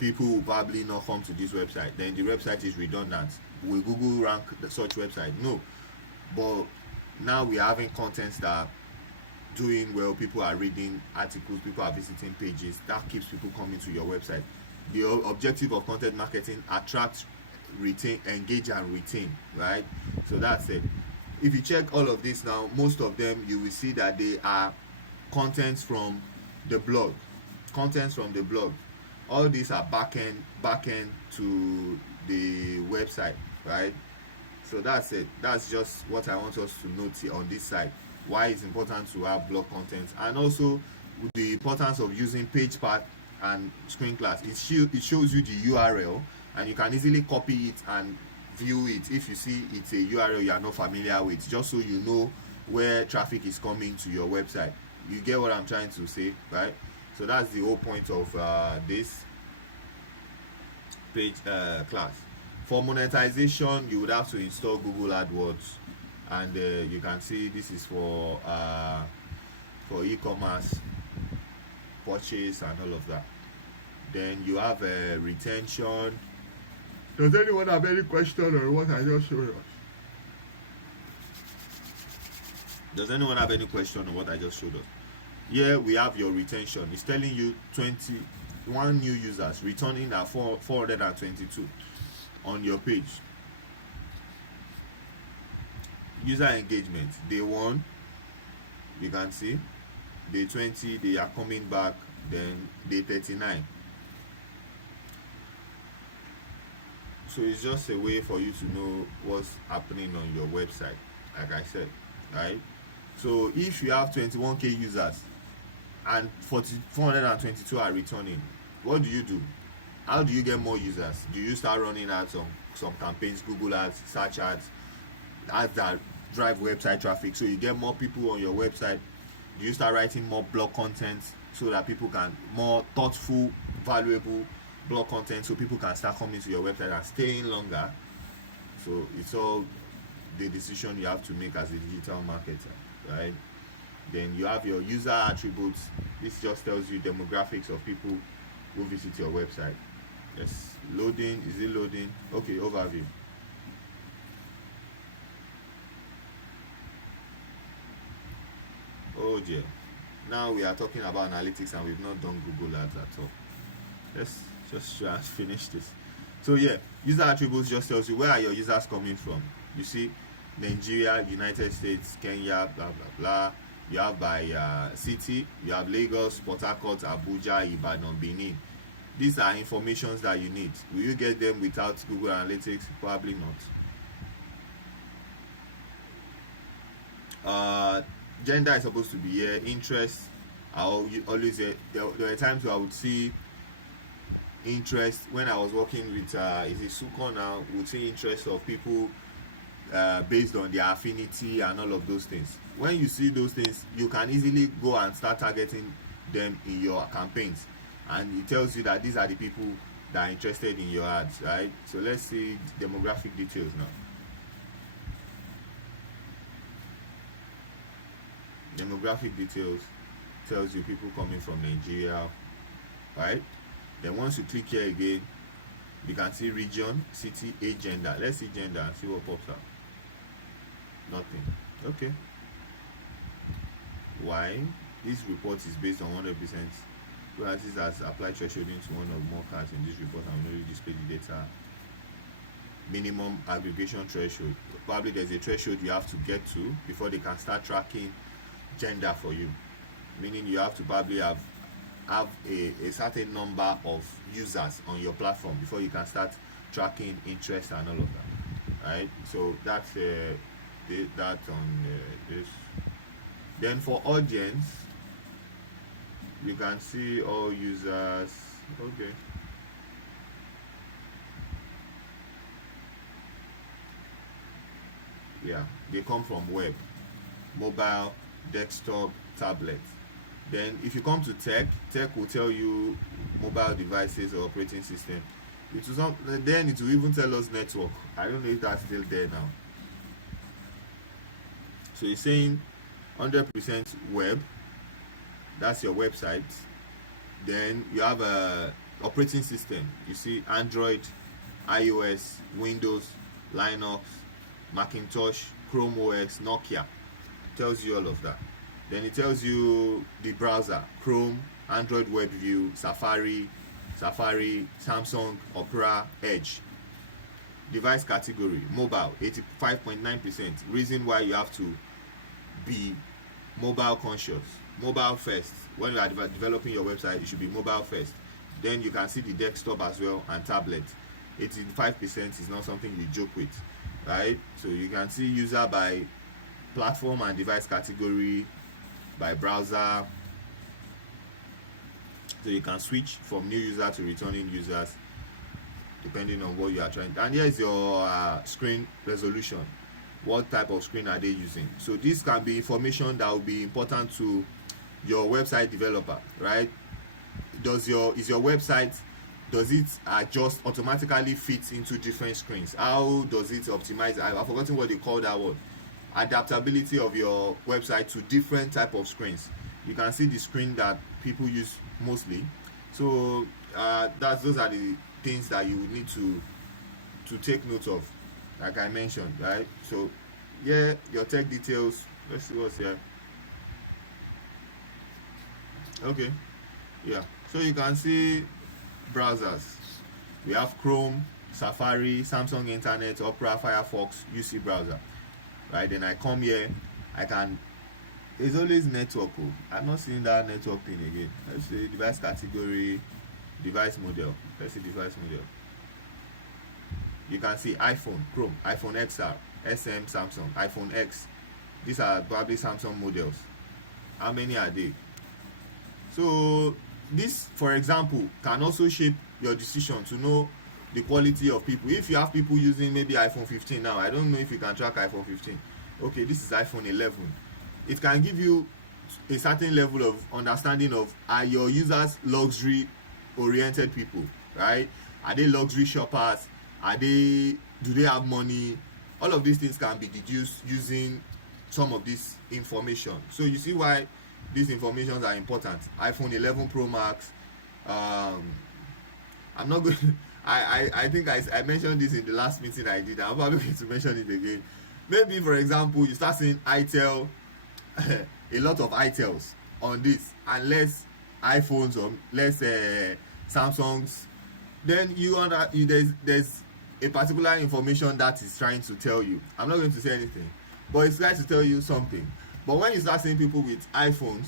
people will probably not come to this website. Then the website is redundant. Will Google rank the search website? No. But now we are having contents that are doing well. People are reading articles, people are visiting pages. That keeps people coming to your website. The objective of content marketing: attract, retain, engage and retain, right? So that's it. If you check all of this now, most of them you will see that they are contents from the blog. All these are back end to the website, right? So that's it. That's just what I want us to note here on this side. Why it's important to have blog content, and also the importance of using page path and screen class. It shows you the URL, and you can easily copy it and view it if you see it's a URL you are not familiar with, just so you know where traffic is coming to your website. You get what I'm trying to say, right? So that's the whole point of this page class. For monetization, you would have to install Google AdWords, and you can see this is for e-commerce purchase and all of that. Then you have retention. Does anyone have any question on what I just showed us? Does anyone have any question on what I just showed us? Here we have your retention. It's telling you 21 new users, returning at 422 on your page. User engagement, day 1, you can see. Day 20, they are coming back. Then day 39. So it's just a way for you to know what's happening on your website, like I said, right? So if you have 21k users and 422 are returning, what do? How do you get more users? Do you start running ads on some campaigns, Google ads, search ads that drive website traffic, so you get more people on your website? Do you start writing more blog content so that people can, more thoughtful, valuable blog content, so people can start coming to your website and staying longer? So it's all the decision you have to make as a digital marketer, right? Then you have your user attributes. This just tells you demographics of people who visit your website. Yes, loading. Is it loading? Okay, overview. Oh dear. Now we are talking about analytics and we've not done Google Ads at all. Let's just try and finish this. So yeah, user attributes just tells you where are your users coming from. You see Nigeria, United States, Kenya, blah blah blah. You have by city, you have Lagos, Port Harcourt, Abuja, Ibadan, Benin. These are informations that you need. Will you get them without Google Analytics? Probably not. Gender is supposed to be here. Interest, I always there were times where I would see interest when I was working with is it Suko now, would see interest of people based on their affinity and all of those things. When you see those things, you can easily go and start targeting them in your campaigns, and it tells you that these are the people that are interested in your ads, right? So let's see demographic details now. Demographic details tells you people coming from Nigeria, right? Then once you click here again, you can see region, city, age, gender. Let's see gender and see what pops up. Nothing. Okay. Why? This report is based on 100%. This has applied thresholding to one or more cards in this report and will only display the data. Minimum aggregation threshold. Probably there's a threshold you have to get to before they can start tracking gender for you. Meaning you have to probably have a certain number of users on your platform before you can start tracking interest and all of that. Right? So that's that on this. Then for audience, you can see all users. Okay. Yeah, they come from web, mobile, desktop, tablet. Then if you come to tech will tell you mobile devices or operating system. Then it will even tell us network. I don't know if that's still there now. So it's saying 100% web. That's your website. Then you have a operating system. You see Android, iOS, Windows, Linux, Macintosh, Chrome OS, Nokia. Tells you all of that. Then it tells you the browser: Chrome, Android Web View, Safari, Samsung, Opera, Edge. Device category: mobile, 85.9%. Reason why you have to be mobile conscious, mobile first. When you are developing your website, it should be mobile first. Then you can see the desktop as well and tablet. 85% is not something you joke with, right? So you can see user by platform and device category, by browser. So you can switch from new user to returning users depending on what you are trying. And here is your screen resolution. What type of screen are they using? So this can be information that will be important to your website developer, right? Is your website, does it just automatically fit into different screens? How does it optimize? I've forgotten what they call that word. Adaptability of your website to different type of screens. You can see the screen that people use mostly. So those are the things that you would need to take note of, like I mentioned, right? So yeah, your tech details. Let's see what's here. Okay, yeah, so you can see browsers. We have Chrome, Safari, Samsung Internet, Opera, Firefox, UC browser, right? Then I come here, it's always network. I'm not seeing that network thing again. Let's see device category, device model. Let's see device model. You can see iPhone, Chrome, iPhone XR, SM, Samsung, iPhone X. These are probably Samsung models. How many are they? So this, for example, can also shape your decision to know the quality of people. If you have people using maybe iPhone 15 now, I don't know if you can track iPhone 15. Okay, this is iPhone 11. It can give you a certain level of understanding of, are your users luxury oriented people, right? Are they luxury shoppers? Do they have money? All of these things can be deduced using some of this information. So you see why these informations are important. iPhone 11 Pro Max. I'm not going I think I mentioned this in the last meeting I did. I'm probably going to mention it again. Maybe, for example, you start seeing itel a lot of itels on this, and less iPhones or less Samsungs. Then there's a particular information that is trying to tell you. I'm not going to say anything, but it's trying to tell you something. But when you start seeing people with iPhones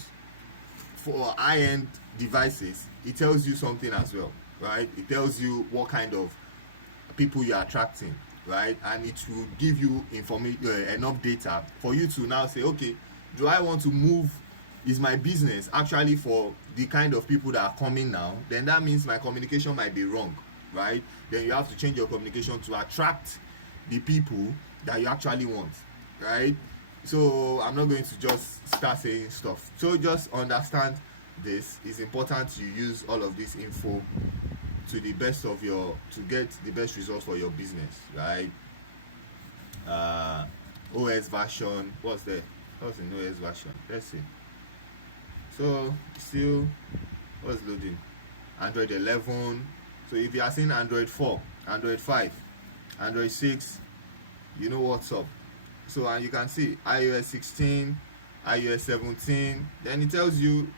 for high-end devices, it tells you something as well, right? It tells you what kind of people you are attracting, right? And it will give you enough data for you to now say, okay, do I want to move? Is my business actually for the kind of people that are coming now? Then that means my communication might be wrong, right? Then you have to change your communication to attract the people that you actually want, right? So I'm not going to just start saying stuff. So just understand this. It's important to use all of this info to get the best results for your business, right? OS version, what's there? What's the newest version? Let's see. So still, what's loading? Android 11. So if you are seeing Android 4, Android 5, Android 6, you know what's up. So and you can see iOS 16, iOS 17. Then it tells you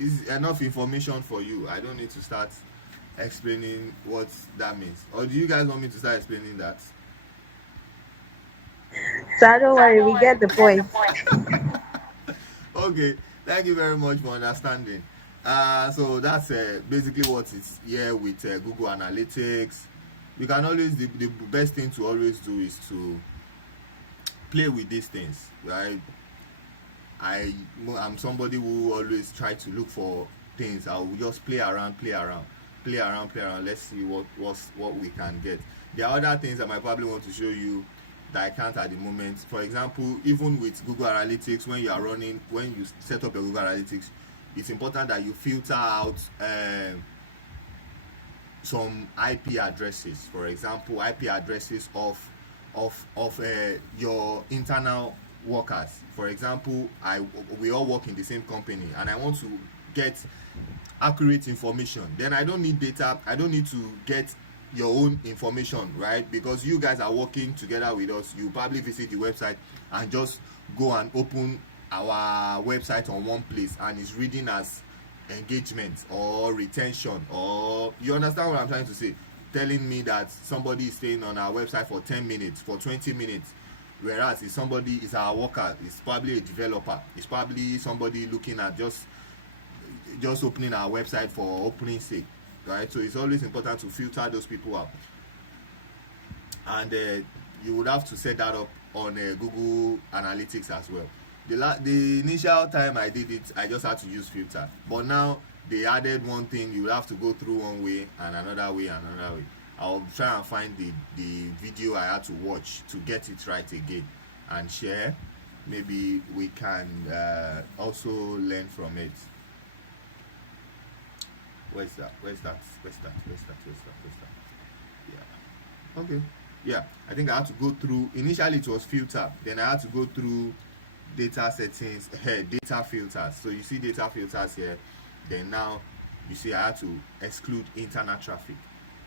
is enough information for you. I don't need to start explaining what that means. Or do you guys want me to start explaining that? So don't worry, we get the point. Okay, thank you very much for understanding. So that's basically what it's here with Google Analytics. We can always the best thing to always do is to play with these things, right? I'm somebody who always try to look for things. I'll just play around. Let's see what we can get. There are other things that I probably want to show you that I can't at the moment. For example, even with Google Analytics, when you set up your Google Analytics, it's important that you filter out some IP addresses. For example, IP addresses of your internal workers. For example, we all work in the same company, and I want to get accurate information. Then I don't need data. I don't need to get your own information, right? Because you guys are working together with us. You probably visit the website and just go and open our website on one place, and it's reading as engagement or retention, or you understand what I'm trying to say, telling me that somebody is staying on our website for 10 minutes, for 20 minutes, whereas if somebody is our worker, it's probably a developer, it's probably somebody looking at just opening our website for opening sake, right? So it's always important to filter those people out, and you would have to set that up on Google Analytics as well. The initial time I did it, I just had to use filter, but now they added one thing. You will have to go through one way and another way and another way. I'll try and find the video I had to watch to get it right again and share. Maybe we can also learn from it. Where's that? Yeah. Okay. Yeah. I think I had to go through. Initially, it was filter. Then I had to go through data settings, data filters. So you see data filters here. Then now you see I had to exclude internal traffic.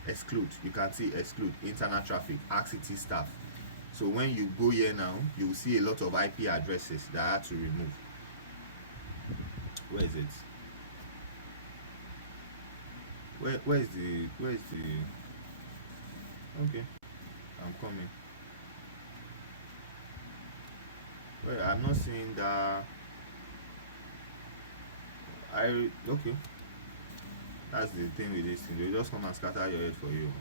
Exclude. You can see exclude internal traffic. HackCity staff. So when you go here now, you will see a lot of IP addresses that I had to remove. Where is it? Where's the okay, I'm coming. Well, I'm not seeing that. Okay, that's the thing with this thing, they'll just come and scatter your head for you.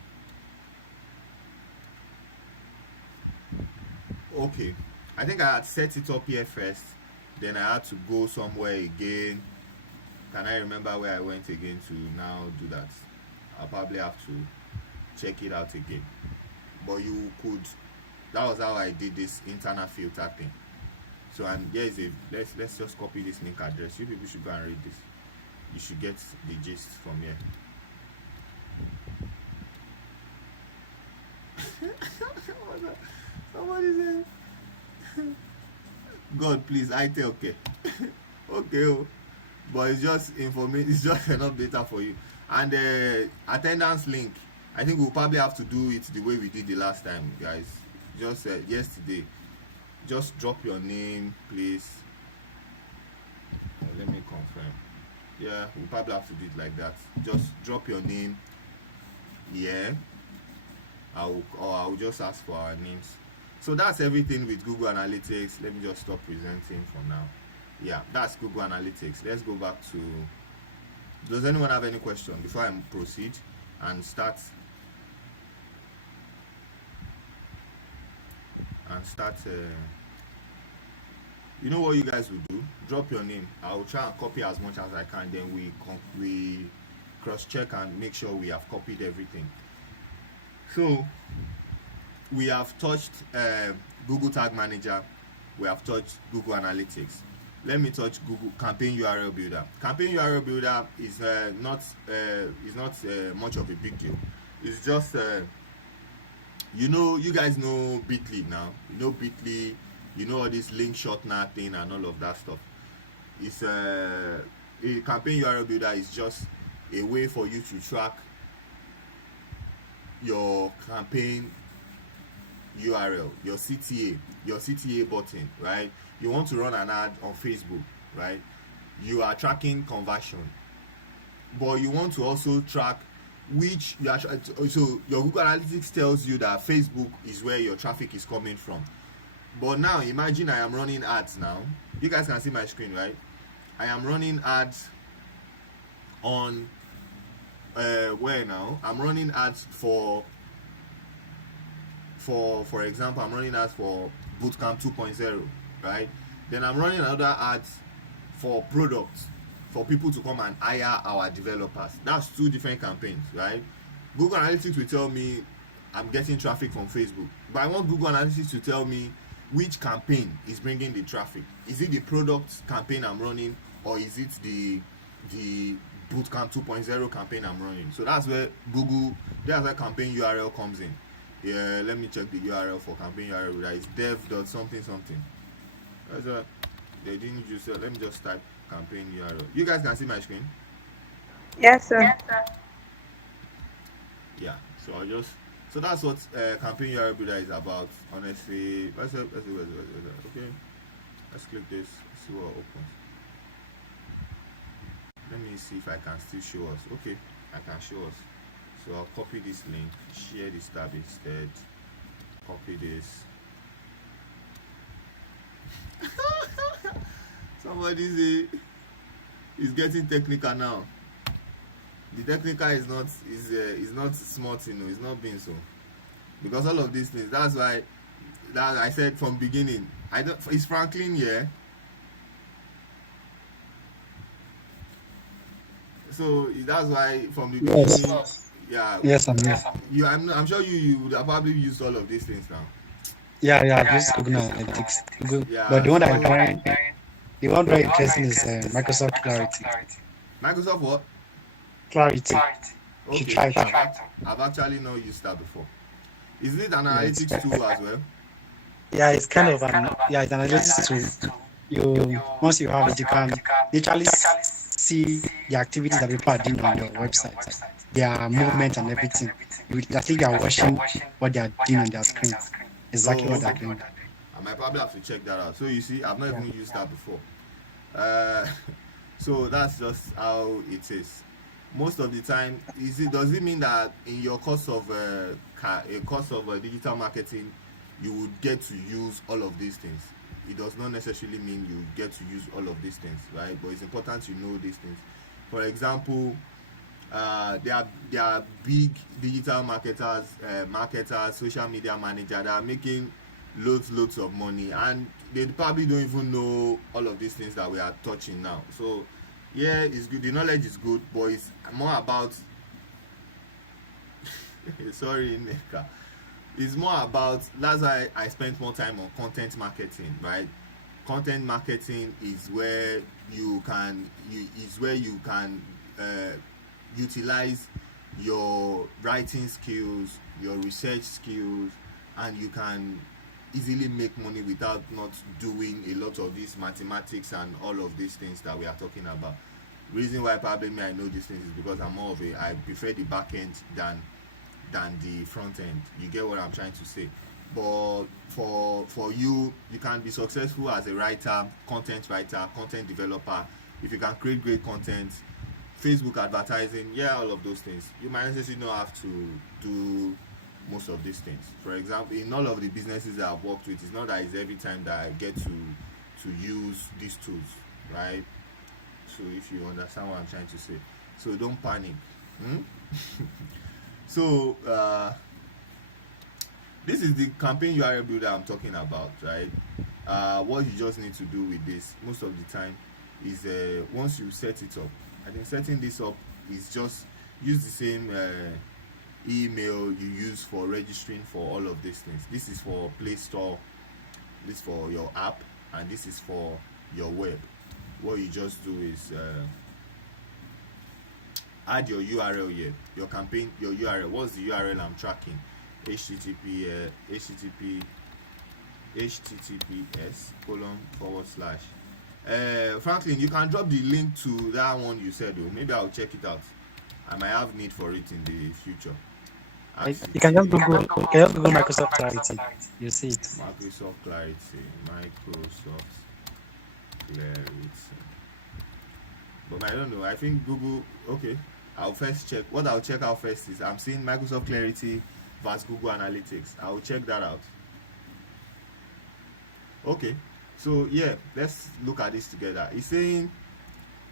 Okay, I think I had set it up here first, then I had to go somewhere again. Can I remember where I went again to now do that? I'll probably have to check it out again. But you could, that was how I did this internal filter thing. So and here is a let's just copy this link address. You people should go and read this. You should get the gist from here. Somebody said, God, please, I tell okay. Okay, oh. But it's just information, it's just enough data for you. And the attendance link, I think we'll probably have to do it the way we did the last time, guys. Just yesterday, just drop your name, please. Let me confirm. Yeah, we'll probably have to do it like that. Just drop your name. Yeah, I'll just ask for our names. So that's everything with Google Analytics. Let me just stop presenting for now. Yeah, that's Google Analytics. Let's go back to, does anyone have any question before I proceed and start you know what you guys will do? Drop your name. I will try and copy as much as I can, then we cross check and make sure we have copied everything. So we have touched Google Tag Manager, we have touched Google Analytics. Let me touch Google Campaign URL Builder. Campaign URL Builder is not much of a big deal. It's just you guys know Bitly now. You know Bitly You know, all this link shortener thing and all of that stuff. It's a campaign URL builder is just a way for you to track your campaign URL, your CTA button, right? You want to run an ad on Facebook, right? You are tracking conversion, but you want to also track which you are so your Google Analytics tells you that Facebook is where your traffic is coming from. But now imagine I am running ads now. You guys can see my screen, right? I am running ads on where now? I'm running ads for example, I'm running ads for Bootcamp 2.0, right? Then I'm running another ads for products, for people to come and hire our developers. That's two different campaigns, right? Google Analytics will tell me I'm getting traffic from Facebook, but I want Google Analytics to tell me which campaign is bringing the traffic. Is it the product campaign I'm running, or is it the Bootcamp 2.0 campaign I'm running? So that's where campaign URL comes in. Yeah, let me check the URL for campaign URL. That is dev. something. That's what they didn't use. Let me just type campaign URL. You guys can see my screen. Yes, sir. Yeah. So that's what campaign URL builder is about. Honestly, let's see. Okay, let's click this. Let's see what opens. Let me see if I can still show us. Okay, I can show us. So I'll copy this link, share this tab instead, copy this. Somebody say it's getting technical now. The technical is not smart, it's not being so, because all of these things. That's why that I said from beginning. Is Franklin here? So that's why from the beginning. Yes. Yeah. Yes, I'm here. I'm sure you would have probably used all of these things now. Yeah, I've used Google Analytics. Yeah. But the one I find, the one very interesting is Microsoft Clarity. Microsoft what? Clarity. You should try it out. I've actually not used that before. Is it an analytics tool as well? Yeah, it's kind of it's an analytics tool. Once you have it, you can literally see the activities that people are doing on your website, their movement and everything. I think you are watching what they are doing on their screen. Exactly what they're doing. I might probably have to check that out. So you see, I've not even used that before. So that's just how it is. Most of the time, does it mean that in your course of digital marketing, you would get to use all of these things? It does not necessarily mean you get to use all of these things, right? But it's important to know these things. For example, there are big digital marketers, social media managers that are making loads of money, and they probably don't even know all of these things that we are touching now. So yeah, it's good. The knowledge is good, but it's more about sorry, Neka. It's more about, that's why I spent more time on content marketing, right? Content marketing is where you can utilize your writing skills, your research skills, and you can easily make money without not doing a lot of these mathematics and all of these things that we are talking about. Reason why probably I know these things is because I prefer the back end than the front end. You get what I'm trying to say? But for you can be successful as a writer, content developer. If you can create great content, Facebook advertising, all of those things. You might necessarily not have to do most of these things. For example, in all of the businesses that I've worked with, it's not that it's every time that I get to use these tools, right? So if you understand what I'm trying to say, so don't panic. So this is the campaign URL builder I'm talking about, right? What you just need to do with this most of the time is once you set it up, I think setting this up is just use the same email you use for registering for all of these things. This is for Play Store, this is for your app, and this is for your web. What you just do is add your URL here, your campaign, your URL. What's the URL I'm tracking? HTTP https:// Franklin, you can drop the link to that one you said, though. Maybe I'll check it out. I might have need for it in the future. You can just Google Microsoft Clarity. You see it. Microsoft Clarity. But I don't know. I think Google. Okay, I'll first check. What I'll check out first is I'm seeing Microsoft Clarity versus Google Analytics. I'll check that out. Okay, so yeah, let's look at this together. It's saying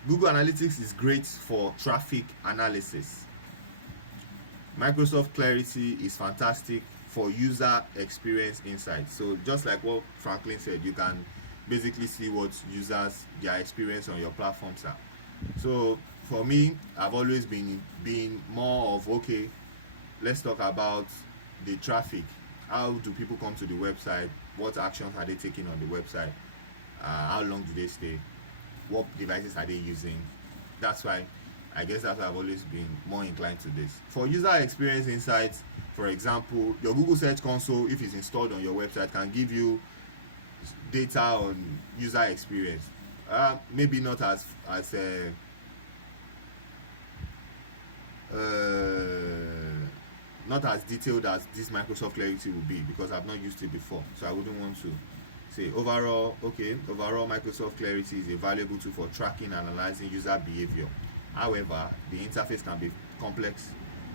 Google Analytics is great for traffic analysis. Microsoft Clarity is fantastic for user experience insights. So just like what Franklin said, you can basically see what users, their experience on your platforms are. So for me, I've always been more of, okay, let's talk about the traffic. How do people come to the website? What actions are they taking on the website? How long do they stay? What devices are they using? That's why that's why I've always been more inclined to this. For user experience insights, for example, your Google Search Console, if it's installed on your website, can give you data on user experience. Maybe not as not as detailed as this Microsoft Clarity will be, because I've not used it before, so I wouldn't want to say overall. Microsoft Clarity is a valuable tool for tracking and analyzing user behavior. However, the interface can be complex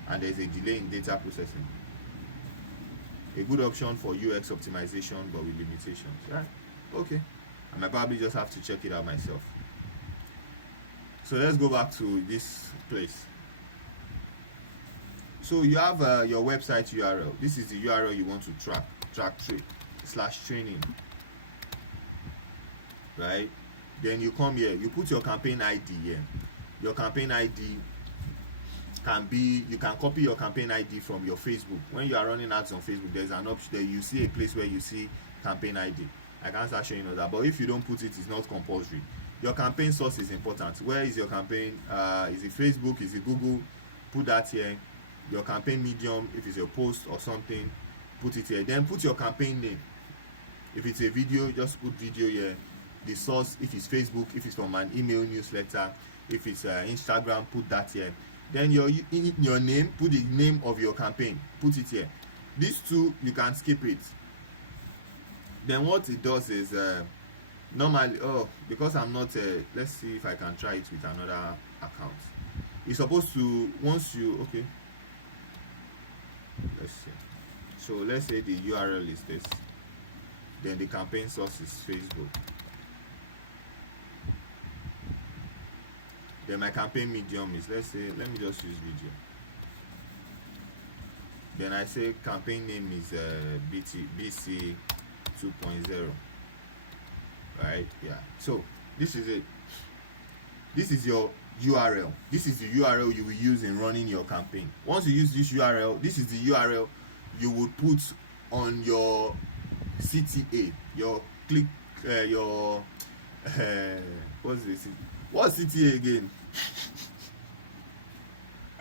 and there is a delay in data processing. A good option for UX optimization, but with limitations. Right? Okay, I might probably just have to check it out myself. So let's go back to this place. So you have your website URL. This is the URL you want to track/training, right? Then you come here, you put your campaign ID here. Your campaign ID can be, you can copy your campaign ID from your Facebook. When you are running ads on Facebook, there's an option there, you see a place where you see campaign ID. I can't start showing you that, but if you don't put it, it's not compulsory. Your campaign source is important. Where is your campaign? Is it Facebook? Is it Google? Put that here. Your campaign medium, if it's a post or something, put it here. Then put your campaign name. If it's a video, just put video here. The source, if it's Facebook, if it's from an email newsletter, if it's Instagram, put that here. Then your name, put the name of your campaign, put it here. These two, you can skip it. Then what it does is normally, because I'm not let's see if I can try it with another account. It's supposed to, once you, okay, let's see. So let's say the URL is this, then the campaign source is Facebook. Then my campaign medium is, let's say, let me just use video. Then I say campaign name is BC 2.0. Right? Yeah. So this is it. This is your URL. This is the URL you will use in running your campaign. Once you use this URL, this is the URL you would put on your CTA, your click, your what's this? What's CTA again?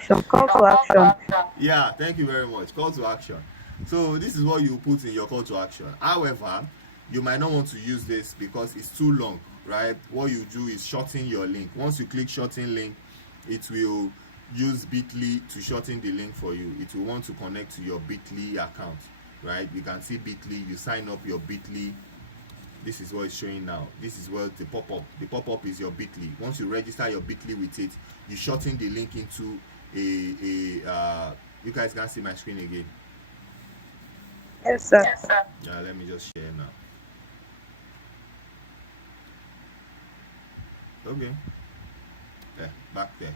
Some call to action. Yeah, thank you very much. Call to action. So this is what you put in your call to action. However, you might not want to use this because it's too long, right? What you do is shorten your link. Once you click shorten link, it will use Bitly to shorten the link for you. It will want to connect to your Bitly account, right? You can see Bitly, you sign up your Bitly. This is what it's showing now. This is what the pop-up. The pop-up is your Bitly. Once you register your Bitly with it, you shorten the link into you guys can see my screen again. Yes, sir. Yeah, let me just share now. Okay. Yeah, back there.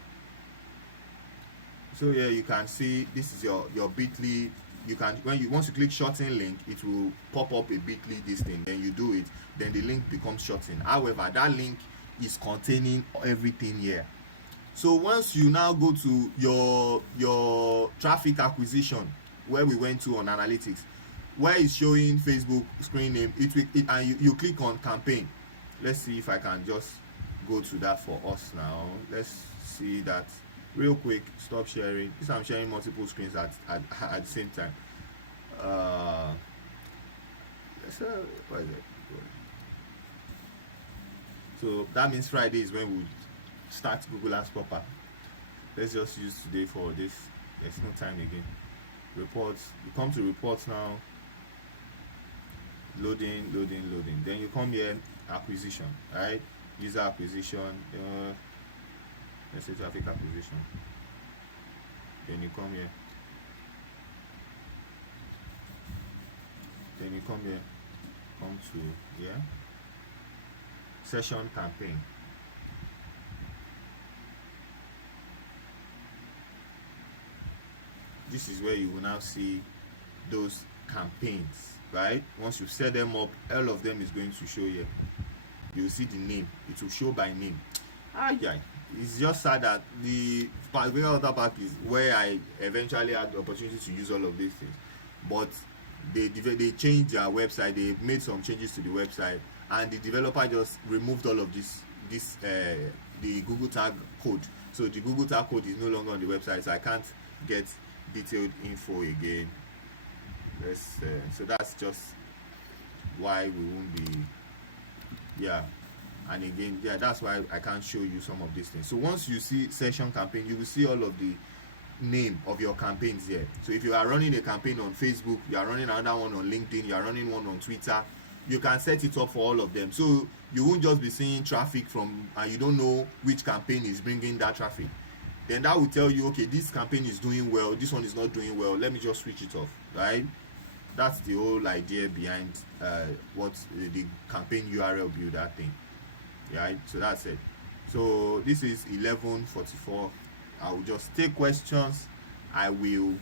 So yeah, you can see this is your Bitly. You can, once you click shorten link, it will pop up a Bitly this thing. Then you do it, then the link becomes shortened. However, that link is containing everything here. So once you now go to your traffic acquisition, where we went to on analytics, where it's showing Facebook screen name, and you click on campaign. Let's see if I can just go to that for us now. Let's see that real quick. Stop sharing. This I'm sharing multiple screens at the same time. Let's what is it? So that means Friday is when we start Google Ads proper. Let's just use today for this. There's no time again. Reports. You come to reports now. Loading. Then you come here, acquisition, right? User acquisition. Let's say traffic acquisition. Then you come here. Come to here. Session campaign. This is where you will now see those campaigns, right? Once you set them up, all of them is going to show here. You'll see the name. It will show by name. It's just sad that the other part is where I eventually had the opportunity to use all of these things, but they changed their website. They made some changes to the website, and the developer just removed all of the Google tag code. So the Google tag code is no longer on the website, so I can't get detailed info again. So that's just why we won't be, and again, that's why I can't show you some of these things. So once you see session campaign, you will see all of the name of your campaigns here. So if you are running a campaign on Facebook, you are running another one on LinkedIn, you are running one on Twitter, you can set it up for all of them. So you won't just be seeing traffic from, and you don't know which campaign is bringing that traffic. Then that will tell you, okay, this campaign is doing well, this one is not doing well, let me just switch it off, right? That's the whole idea behind what the campaign URL builder thing, right? So that's it. So this is 11:44. I will just take questions. I will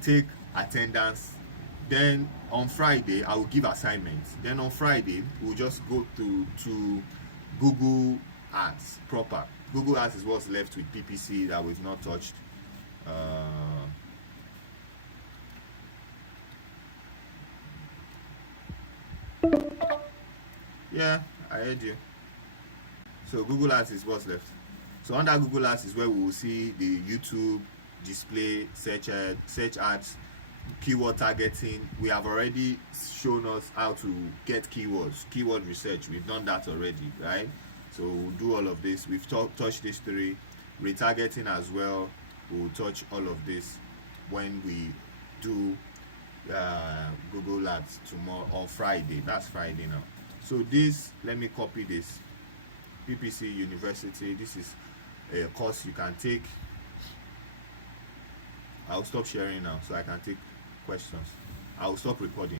take attendance. Then on Friday, I will give assignments. Then on Friday, we'll just go to Google Ads proper. Google Ads is what's left with PPC that we've not touched. Yeah, I heard you. So Google Ads is what's left. So under Google Ads is where we will see the YouTube, display, search ads, keyword targeting. We have already shown us how to get keywords, keyword research. We've done that already, right? So we'll do all of this. We've touched these three. Retargeting as well. We'll touch all of this when we do Google Ads tomorrow or Friday. That's Friday now. So this, let me copy this. PPC University. This is a course you can take. I'll stop sharing now so I can take questions. I'll stop recording.